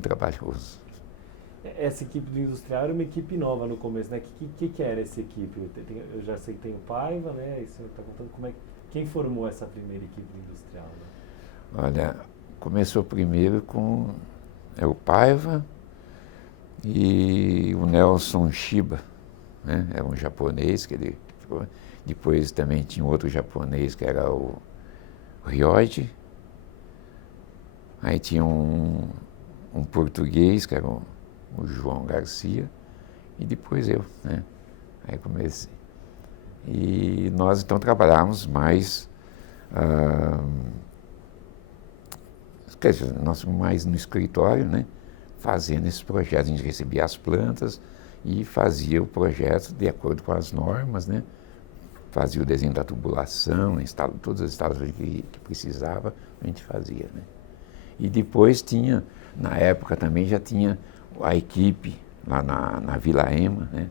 trabalhoso. Essa equipe do industrial era uma equipe nova no começo, né? Que era essa equipe? Eu já sei que tem o Paiva, né? E você está contando quem formou essa primeira equipe do industrial, né? Olha, começou primeiro com o Paiva e o Nelson Shiba, né? Era um japonês que ele ficou. Depois também tinha outro japonês que era o Ryoji. Aí tinha um português que era o João Garcia. E depois eu, né? Aí comecei. E nós então trabalhávamos mais, quer dizer, nós mais no escritório, né? Fazendo esses projetos. A gente recebia as plantas e fazia o projeto de acordo com as normas, né? Fazia o desenho da tubulação, todas as instalações que precisava, a gente fazia, né? E depois tinha, na época também já tinha a equipe lá na Vila Ema, né?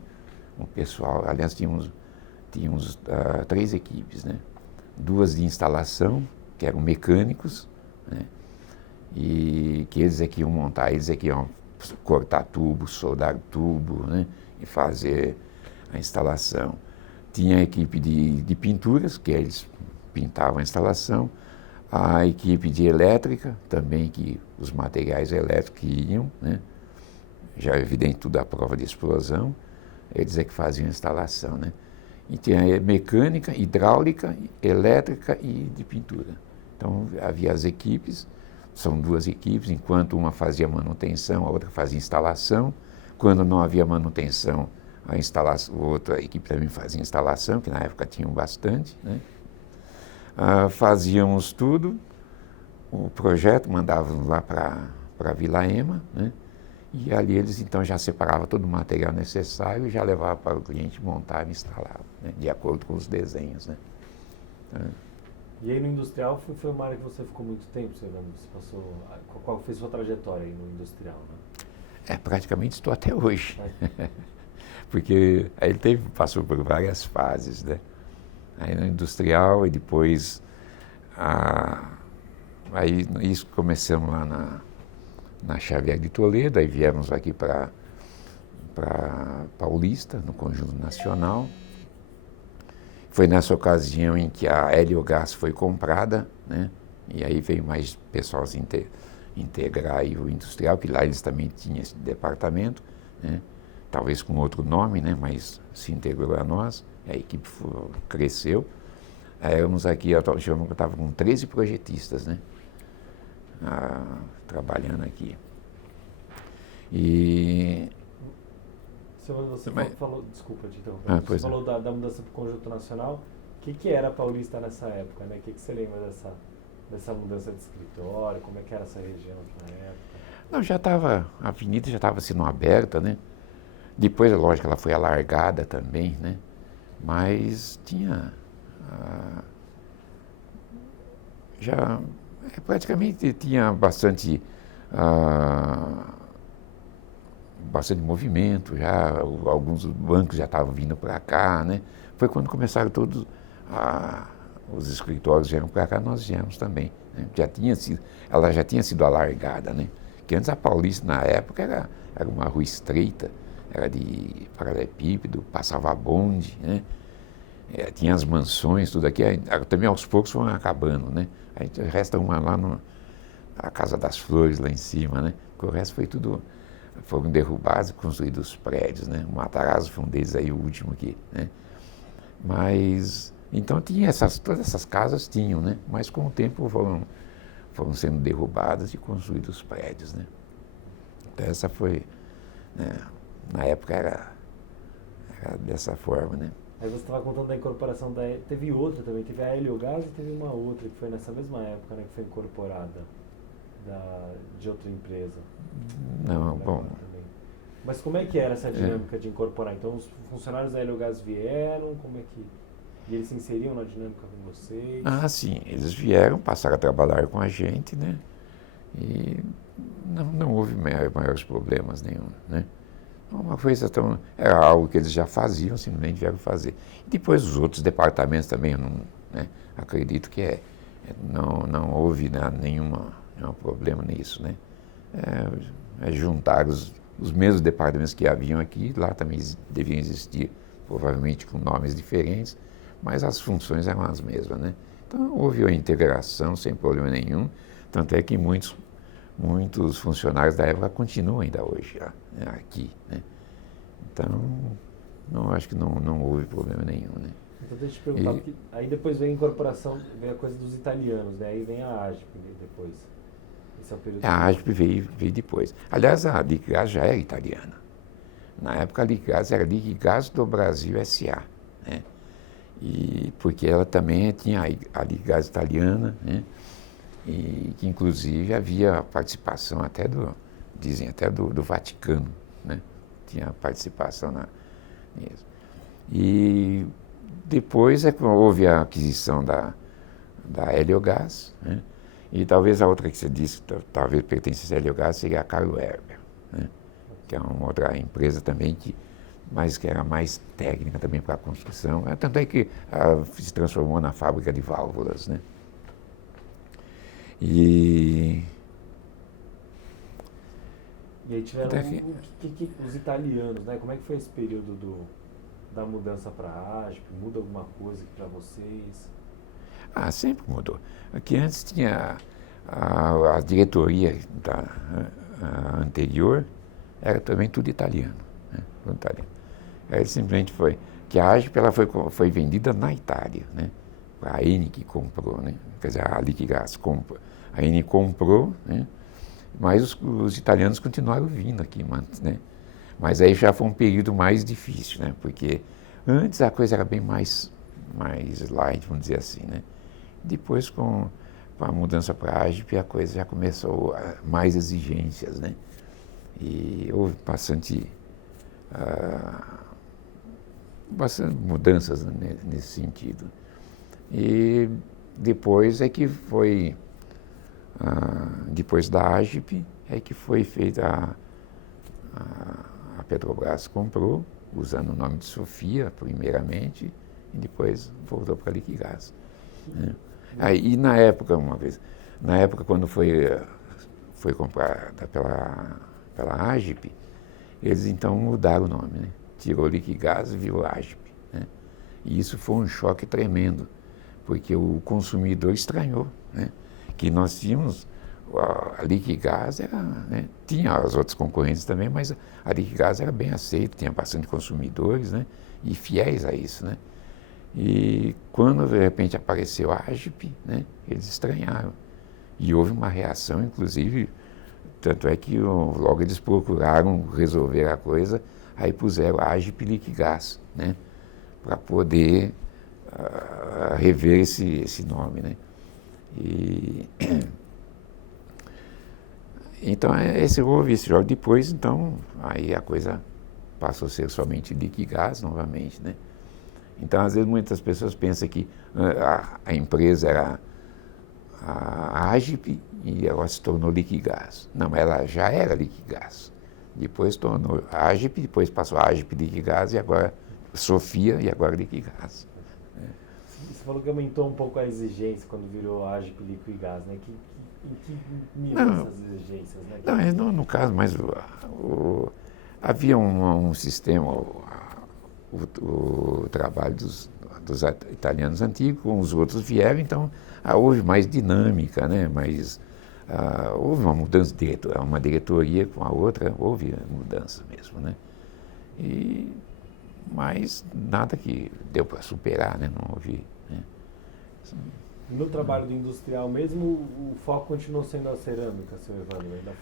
Um pessoal, aliás, tínhamos 3 equipes, né? 2 de instalação, que eram mecânicos, né? E que eles é que iam montar, eles é que iam cortar tubo, soldar tubo, né? E fazer a instalação. Tinha a equipe de pinturas, que eles pintavam a instalação, a equipe de elétrica, também que os materiais elétricos iam, né? Já evidente tudo a prova de explosão, eles é que faziam a instalação, né? E tinha mecânica, hidráulica, elétrica e de pintura. Então havia as equipes, são 2 equipes, enquanto uma fazia manutenção, a outra fazia instalação. Quando não havia manutenção, a outra equipe também fazia instalação, que na época tinham bastante, né? Fazíamos tudo, o projeto, mandávamos lá para a Vila Ema, né? E ali eles então já separavam todo o material necessário e já levavam para o cliente montar e instalar, né? De acordo com os desenhos, né? E aí no industrial foi uma área que você ficou muito tempo, você passou, qual foi a sua trajetória aí no industrial, né? Praticamente estou até hoje. Porque aí ele passou por várias fases, né? Aí no industrial e depois, aí isso começamos lá na Xavier de Toledo, aí viemos aqui para Paulista, no Conjunto Nacional. Foi nessa ocasião em que a Heliogás foi comprada, né? E aí veio mais pessoal se integrar aí o industrial, que lá eles também tinham esse departamento, né? Talvez com outro nome, né? Mas se integrou a nós, a equipe cresceu. Aí éramos aqui, eu estava com 13 projetistas, né? Trabalhando aqui. E... Você falou, desculpa te interromper, você falou da mudança para o Conjunto Nacional. O que era Paulista nessa época, né? O que você lembra dessa mudança de escritório? Como é que era essa região na época? Não, a avenida já estava sendo aberta, né? Depois, lógico, ela foi alargada também, né? Mas tinha... praticamente tinha bastante movimento, já alguns bancos já estavam vindo para cá, né? Foi quando começaram todos os escritórios vieram para cá, nós viemos também, né? Ela já tinha sido alargada, né? Que antes a Paulista, na época, era uma rua estreita, era de paralelepípedo, passava bonde, né? Tinha as mansões, tudo aqui, também aos poucos foram acabando, né? Aí resta uma lá a Casa das Flores, lá em cima, né? O resto foi tudo, foram derrubados e construídos prédios, né? O Matarazzo foi um deles aí, o último aqui, né? Mas, então tinha todas essas casas tinham, né? Mas com o tempo foram sendo derrubadas e construídos prédios, né? Então essa foi, né? Na época era dessa forma, né? Aí você estava contando da incorporação da... Teve outra também, teve a Heliogás e teve uma outra que foi nessa mesma época, né? Que foi incorporada de outra empresa. Não, bom... Mas como é que era essa dinâmica de incorporar? Então os funcionários da Heliogás vieram, como é que... E eles se inseriam na dinâmica com vocês? Ah, sim, eles vieram, passaram a trabalhar com a gente, né? E não houve maiores problemas nenhum, né? Uma coisa tão... Era algo que eles já faziam, simplesmente vieram fazer. E depois os outros departamentos também, né? Acredito que não houve nenhum problema nisso, né? Juntar os mesmos departamentos que haviam aqui, lá também deviam existir, provavelmente com nomes diferentes, mas as funções eram as mesmas, né? Então houve a integração sem problema nenhum, tanto é que muitos funcionários da época continuam ainda hoje né, aqui, né? Então, acho que não houve problema nenhum, né? Então deixa eu te perguntar, porque aí depois vem a incorporação, vem a coisa dos italianos, né? Aí vem a AGP depois. Esse é o período. A AGP veio depois. Aliás, a Liquigás já era italiana. Na época a Liquigás era Liquigás do Brasil S.A., né? E porque ela também tinha a Liquigás italiana, né? E que inclusive havia participação dizem até do Vaticano, né? Tinha participação nisso. E depois houve a aquisição da Heliogás, né? E talvez a outra que você disse, talvez pertencesse à Heliogás, seria a Carlo Herber, né? Que é uma outra empresa também mas que era mais técnica também para a construção. Tanto é que se transformou na fábrica de válvulas, né? E aí tiveram os italianos, né? Como é que foi esse período da mudança para a AGP? Muda alguma coisa para vocês? Sempre mudou. Aqui antes tinha a diretoria anterior, era também tudo italiano, né? Tudo italiano. Aí simplesmente foi que a AGP ela foi vendida na Itália, né? A Eni que comprou, né? Quer dizer, a Liquigás comprou. A Eni comprou, né? Mas os italianos continuaram vindo aqui, né? Mas aí já foi um período mais difícil, né? Porque antes a coisa era bem mais light, vamos dizer assim, né? Depois com a mudança para a AGP a coisa já começou mais exigências, né? E houve bastante mudanças, né, nesse sentido. E depois é que foi, depois da AGP, é que foi feita a Petrobras comprou, usando o nome de Sofia, primeiramente, e depois voltou para a Liquigás, né? Aí, na época, quando foi comprada pela AGP, eles então mudaram o nome, né? Tirou Liquigás e virou AGP, né? E isso foi um choque tremendo, porque o consumidor estranhou, né? Que nós tínhamos a Liquigás, né? Tinha as outras concorrentes também, mas a Liquigás era bem aceita, tinha bastante consumidores, né? E fiéis a isso, né? E quando de repente apareceu a AGP, né? Eles estranharam. E houve uma reação, inclusive, tanto é que logo eles procuraram resolver a coisa, aí puseram a AGP Liquigás, né? Para poder rever esse nome, né? E então houve esse jogo. Depois, então, aí a coisa passou a ser somente Liquigás novamente, né? Então, às vezes, muitas pessoas pensam que a empresa era a AGP e ela se tornou Liquigás. Não, ela já era Liquigás. Depois tornou a AGP, depois passou a AGP Liquigás e agora Sofia e agora Liquigás. Você falou que aumentou um pouco a exigência quando virou a AGP Liquigás, né? Em que nível essas exigências, né? Não, no caso, mas havia um sistema, o trabalho dos italianos antigos, com os outros vieram, então houve mais dinâmica, né? Houve uma mudança de uma diretoria com a outra, houve mudança mesmo, né? Mas nada que deu para superar, né? Não houve. Né? No trabalho do industrial mesmo, o foco continuou sendo a cerâmica, seu Evandro? Ainda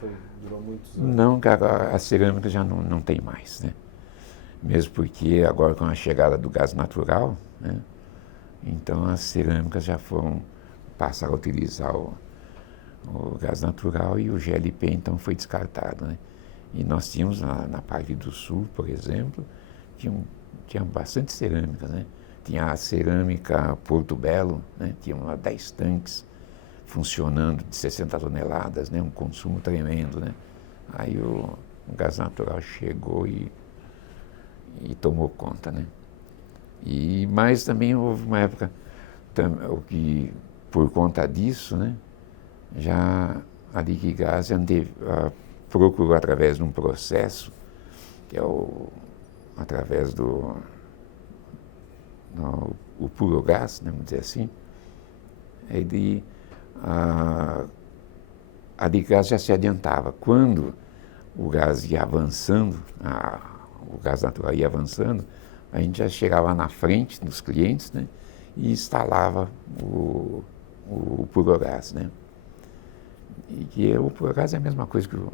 durou muitos anos? Não, cara, a cerâmica já não tem mais, né? Mesmo porque agora com a chegada do gás natural, né? Então as cerâmicas passaram a utilizar o gás natural e o GLP então foi descartado, né? E nós tínhamos na parte do sul, por exemplo, tinha bastante cerâmicas, né? Tinha a cerâmica Porto Belo, né? Tinha 10 tanques funcionando de 60 toneladas, né? Um consumo tremendo, né? Aí o gás natural chegou e tomou conta, né? Mas também houve uma época que, por conta disso, né? Já a Liquigás procurou, através de um processo, que é através do puro gás, né, vamos dizer assim, a Liquigás já se adiantava. Quando o gás ia avançando, o gás natural ia avançando, a gente já chegava na frente dos clientes, né, e instalava o puro gás, né? E que o puro gás é a mesma coisa que o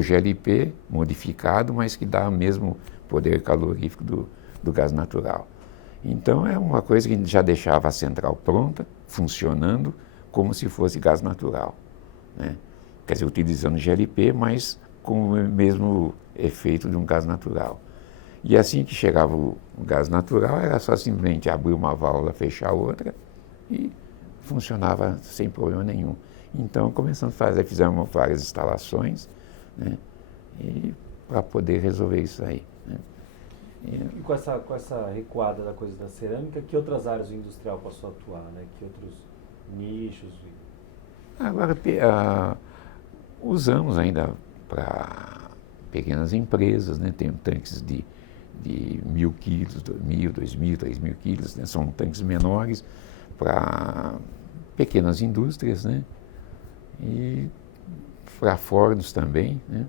GLP modificado, mas que dá o mesmo poder calorífico do gás natural. Então é uma coisa que a gente já deixava a central pronta, funcionando como se fosse gás natural, né? Quer dizer, utilizando GLP, mas com o mesmo efeito de um gás natural. E assim que chegava o gás natural, era só simplesmente abrir uma válvula, fechar outra e funcionava sem problema nenhum. Então começamos a fazer, fizemos várias instalações, né, para poder resolver isso aí, né. E com essa recuada da coisa da cerâmica, que outras áreas o industrial passou a atuar, né? Que outros nichos? Agora, usamos ainda para pequenas empresas, né? Tem tanques de 1.000 quilos, 1.000, 2.000, 3.000 quilos, né? São tanques menores para pequenas indústrias, né? E para fornos também, né?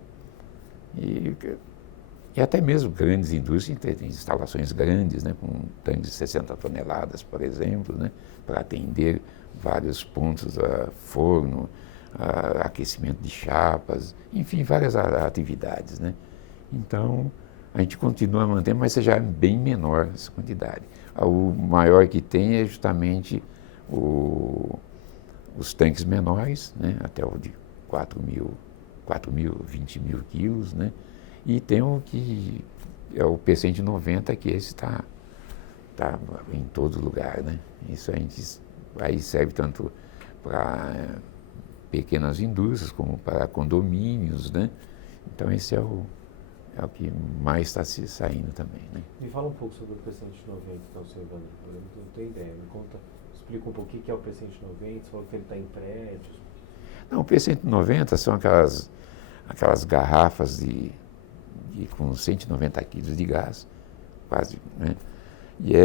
E até mesmo grandes indústrias, tem instalações grandes, né? Com tanques de 60 toneladas, por exemplo, né? Para atender vários pontos, forno, aquecimento de chapas, enfim, várias atividades, né? Então, a gente continua mantendo, mas já é bem menor essa quantidade. O maior que tem é justamente os tanques menores, né? Até o de 4.000, 20.000 quilos, né? E tem o que é o P190, que esse está em todo lugar, né? Isso aí serve tanto para pequenas indústrias como para condomínios, né? Então esse é o que mais está se saindo também, né? Me fala um pouco sobre o P190, então, senhor Evandro. Eu não tenho ideia. Explica um pouquinho o que é o P190, você falou que ele está em prédios. Não, o P190 são aquelas garrafas com 190 quilos de gás, quase, né? E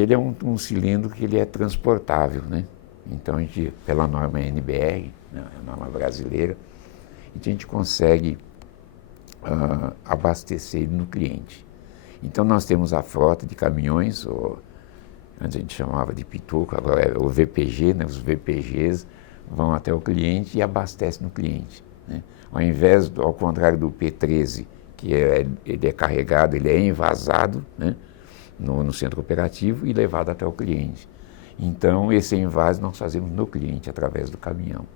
ele é um cilindro que ele é transportável, né? Então a gente, pela norma NBR, né, a norma brasileira, a gente consegue abastecer ele no cliente. Então nós temos a frota de caminhões, antes a gente chamava de pitoco, agora é o VPG, né? Os VPGs vão até o cliente e abastecem no cliente, né? Ao contrário do P13, que ele é carregado, ele é envasado, né? No centro operativo e levado até o cliente. Então, esse envase nós fazemos no cliente, através do caminhão.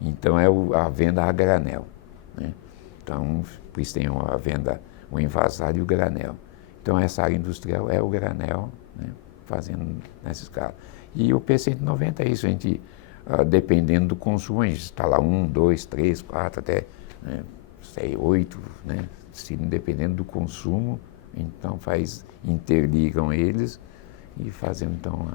Então, é a venda a granel, né? Então, por isso tem a venda, o envasado e o granel. Então, essa área industrial é o granel, né? Fazendo nessa escala. E o P190 é isso, a gente, dependendo do consumo, a gente instala 1, 2, 3, 4, até 8, né? Dependendo do consumo, então interligam eles e fazendo então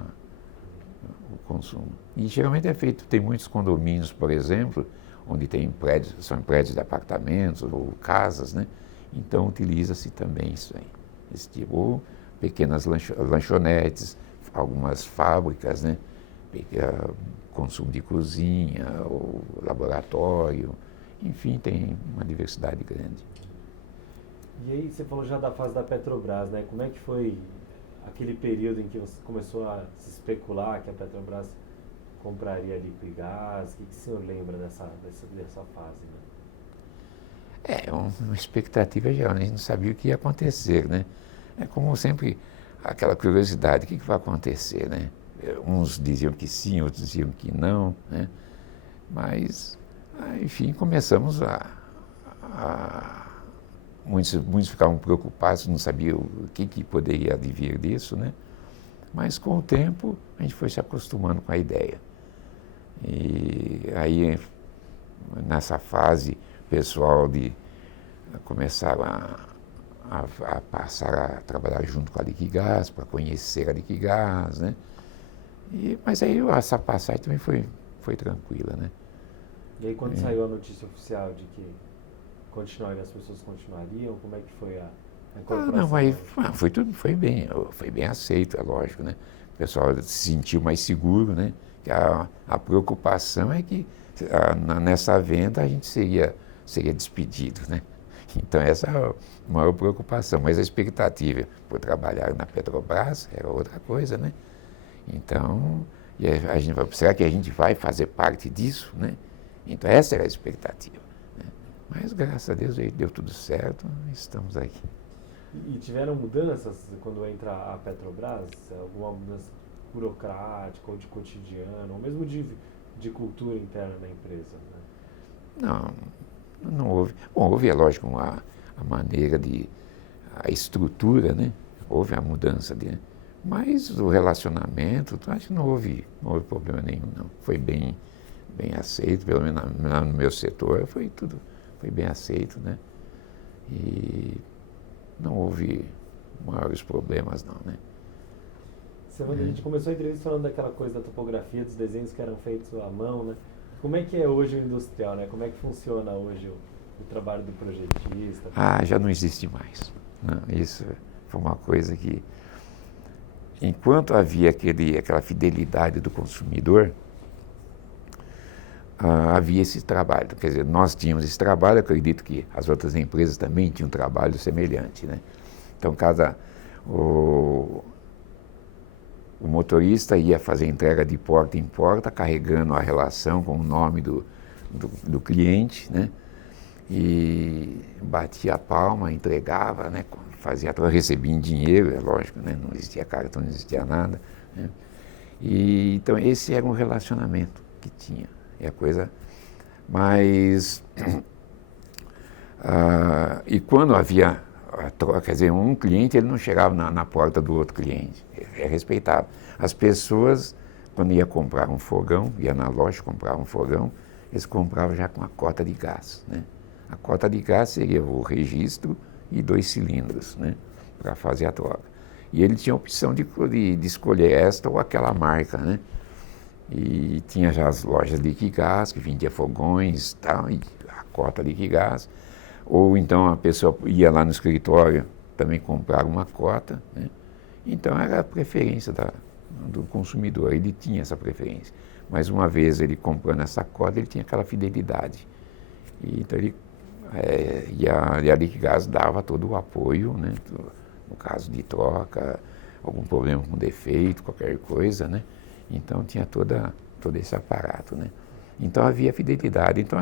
o consumo. E geralmente é feito, tem muitos condomínios, por exemplo, onde tem prédios, são prédios de apartamentos ou casas, né? Então utiliza-se também isso aí, esse tipo, ou pequenas lanchonetes, algumas fábricas, né? Consumo de cozinha, ou laboratório, enfim, tem uma diversidade grande. E aí você falou já da fase da Petrobras, né? Como é que foi aquele período em que você começou a se especular que a Petrobras compraria a Liquigás? O que o senhor lembra dessa fase, né? Uma expectativa geral, a gente não sabia o que ia acontecer, né? É como sempre aquela curiosidade, o que vai acontecer, né? Uns diziam que sim, outros diziam que não, né? Mas, enfim, começamos muitos ficavam preocupados, não sabiam o que poderia advir disso, né? Mas com o tempo a gente foi se acostumando com a ideia. E aí, nessa fase, o pessoal começaram a passar a trabalhar junto com a Liquigás, para conhecer a Liquigás, né? Mas aí essa passagem também foi tranquila, né? E aí quando saiu a notícia oficial de que as pessoas continuariam, como é que foi a incorporação? Foi bem aceito, é lógico, né? O pessoal se sentiu mais seguro, né? Que a preocupação é que nessa venda a gente seria despedido, né? Então essa é a maior preocupação, mas a expectativa por trabalhar na Petrobras era outra coisa, né? Então, será que a gente vai fazer parte disso, né? Então essa era a expectativa, né? Mas graças a Deus deu tudo certo, estamos aqui. E tiveram mudanças quando entra a Petrobras? Alguma mudança burocrática ou de cotidiano, ou mesmo de cultura interna da empresa, né? Não houve. Bom, houve, é lógico, a maneira a estrutura, né? Houve a mudança mas o relacionamento, acho que não houve problema nenhum, não. Foi bem aceito, pelo menos no meu setor, foi bem aceito, né? E não houve maiores problemas, não, né? A gente começou a entrevista falando daquela coisa da topografia, dos desenhos que eram feitos à mão, né? Como é que é hoje o industrial, né? Como é que funciona hoje o trabalho do projetista? Já não existe mais. Não, isso foi uma coisa que, enquanto havia aquela fidelidade do consumidor, havia esse trabalho. Quer dizer, nós tínhamos esse trabalho, acredito que as outras empresas também tinham um trabalho semelhante, né? Então, o motorista ia fazer entrega de porta em porta, carregando a relação com o nome do cliente, né? E batia a palma, entregava, né? Recebia em dinheiro, é lógico, né? Não existia cartão, não existia nada, né? Então esse era um relacionamento que tinha, é a coisa. Mas e quando havia a troca, quer dizer, um cliente ele não chegava na porta do outro cliente, é respeitável. As pessoas, quando ia comprar um fogão, ia na loja comprar um fogão, eles compravam já com a cota de gás, né? A cota de gás seria o registro e 2 cilindros, né, para fazer a troca. E ele tinha a opção de escolher esta ou aquela marca, né? E tinha já as lojas Liquigás, que vendia fogões tal, e a cota Liquigás. Ou então a pessoa ia lá no escritório também comprar uma cota, né? Então era a preferência do consumidor, ele tinha essa preferência. Mas uma vez ele comprando essa cota, ele tinha aquela fidelidade. E então e a Liquigás dava todo o apoio, né? No caso de troca, algum problema com defeito, qualquer coisa, né? Então tinha todo esse aparato, né? Então havia fidelidade, então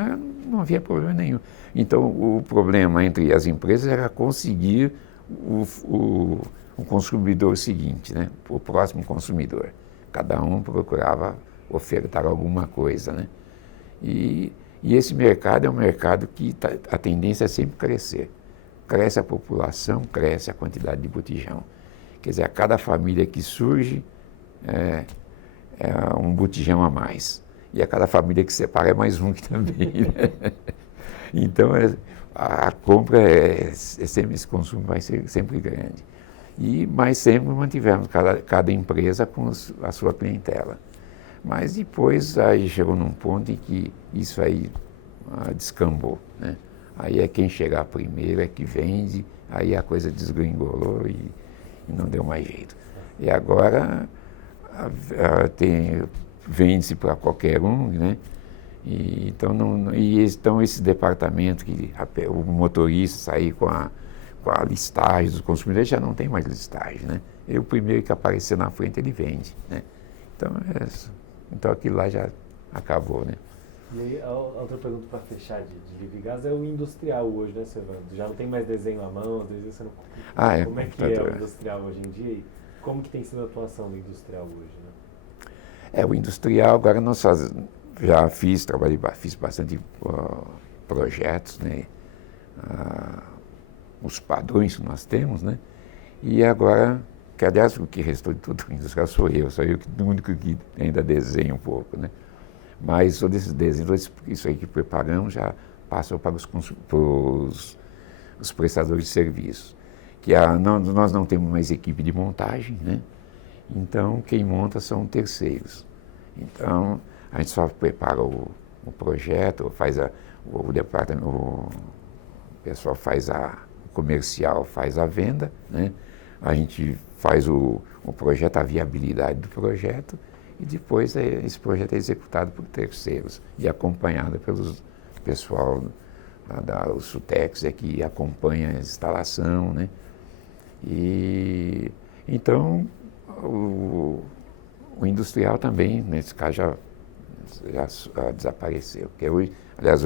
não havia problema nenhum. Então o problema entre as empresas era conseguir o consumidor seguinte, né? O próximo consumidor. Cada um procurava ofertar alguma coisa, né? E esse mercado é um mercado que a tendência é sempre crescer. Cresce a população, cresce a quantidade de botijão. Quer dizer, a cada família que surge é um botijão a mais. E a cada família que separa é mais um que também, né? Então, a compra sempre, esse consumo vai ser sempre grande. Mas sempre mantivemos cada empresa com a sua clientela. Mas depois aí chegou num ponto em que isso aí descambou, né? Aí é quem chegar primeiro é que vende, aí a coisa desgringolou e não deu mais jeito. E agora vende-se para qualquer um, né? Então esse departamento que o motorista sair com a listagem dos consumidores já não tem mais listagem, né? O primeiro que aparecer na frente ele vende, né? Então aquilo lá já acabou, né? E aí a outra pergunta para fechar de Livre Gás é o industrial hoje, né, seu Evandro? Já não tem mais desenho à mão, às vezes você não... Como é que é o industrial hoje em dia e como que tem sido a atuação do industrial hoje, né? O industrial agora já fiz bastante projetos, né? Os padrões que nós temos, né? E agora, que aliás o que restou de tudo industrial sou eu o único que ainda desenho um pouco, né? Mas todos esses desenhos, isso aí que preparamos já passou para os prestadores de serviços. Nós não temos mais equipe de montagem, né? Então quem monta são terceiros. Então a gente só prepara o projeto, o departamento, o pessoal faz o comercial faz a venda, né? A gente faz o projeto, a viabilidade do projeto, e depois esse projeto é executado por terceiros e acompanhado pelo pessoal da Sutex, que acompanha a instalação, né? E então o industrial também, nesse caso, já desapareceu. Porque hoje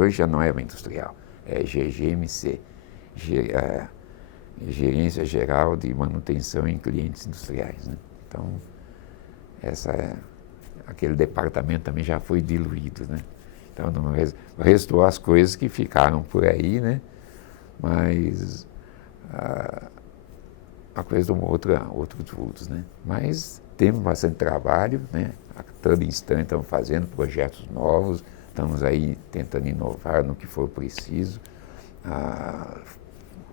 já não é industrial, é GGMC, Gerência Geral de Manutenção em Clientes Industriais, né? Então, aquele departamento também já foi diluído, né? Então, não restou as coisas que ficaram por aí, né? Mas a coisa de outros vultos, né? Mas temos bastante trabalho, né? A todo instante estamos fazendo projetos novos, estamos aí tentando inovar no que for preciso,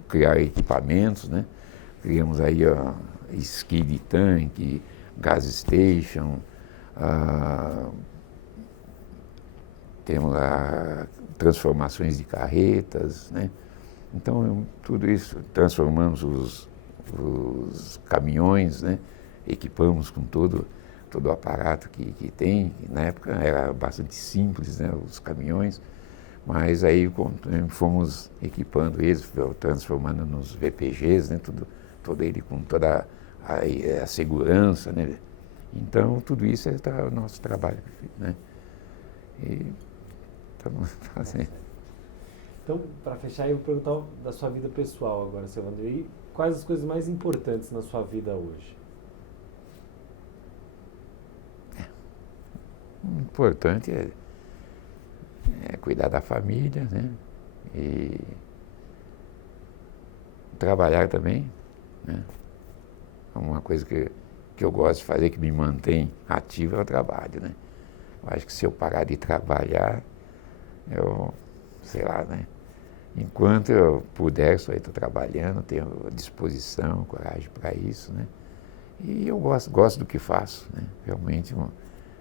criar equipamentos, né? Criamos aí skid tank, gas station, temos transformações de carretas, né? Então, tudo isso, transformamos os caminhões, né? Equipamos com todo o aparato que tem. Na época era bastante simples, né? Os caminhões, mas aí fomos equipando eles, transformando nos VPGs, né? Todo ele com toda a segurança, né? Então, tudo isso é o nosso trabalho, né? E estamos fazendo. Então, para fechar, eu vou perguntar da sua vida pessoal agora, seu André. Quais as coisas mais importantes na sua vida hoje? O importante é cuidar da família, né? E trabalhar também, né? Uma coisa que eu gosto de fazer, que me mantém ativo, é o trabalho, né? Eu acho que se eu parar de trabalhar, sei lá, né? Enquanto eu puder, só estou trabalhando, tenho disposição, coragem para isso, né? E eu gosto do que faço, né? Realmente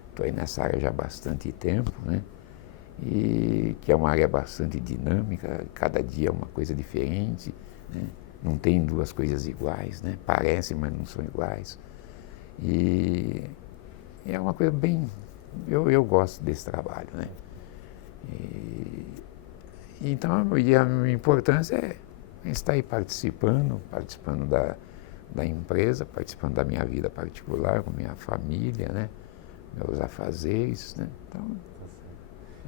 estou aí nessa área já há bastante tempo, né? E que é uma área bastante dinâmica, cada dia é uma coisa diferente, né? Não tem duas coisas iguais, né? Parecem, mas não são iguais. E é uma coisa bem... Eu gosto desse trabalho, né? Então, a minha importância é estar aí participando da empresa, participando da minha vida particular, com minha família, né? Meus afazeres, né? Então,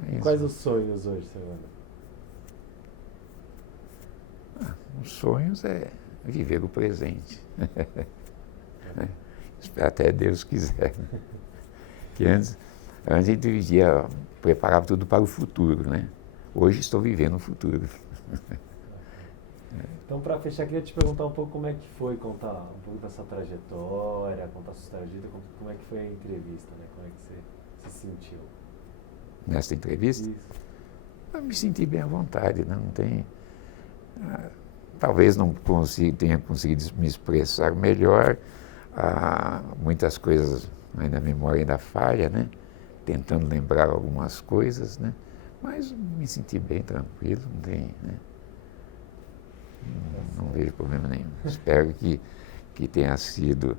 é isso. Quais os sonhos hoje, seu Evandro? Os sonhos é viver o presente. Até Deus quiser. Né? Que antes a gente preparava tudo para o futuro, né? Hoje estou vivendo o futuro. Então, para fechar, queria te perguntar um pouco como é que foi, contar um pouco da sua trajetória, contar a sua história de vida, como é que foi a entrevista, né? Como é que você se sentiu? Nesta entrevista? Isso. Eu me senti bem à vontade, né? Não tem... talvez não tenha conseguido me expressar melhor, muitas coisas, ainda a memória ainda falha, né? Tentando lembrar algumas coisas, né? Mas me senti bem tranquilo, não tem, né? Não vejo problema nenhum. Espero que tenha sido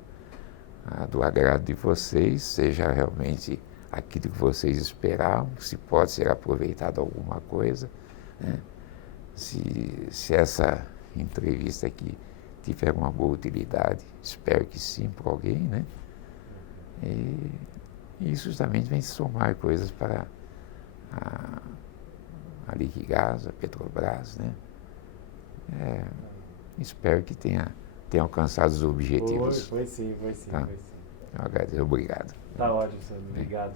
do agrado de vocês, seja realmente aquilo que vocês esperavam, se pode ser aproveitado alguma coisa, né? Se essa entrevista aqui tiver uma boa utilidade, espero que sim para alguém, né? E isso justamente vem somar coisas para a Liquigás, a Petrobras, né? Espero que tenha alcançado os objetivos. Foi sim. Tá? Eu agradeço, obrigado. Tá ótimo, senhor. Obrigado.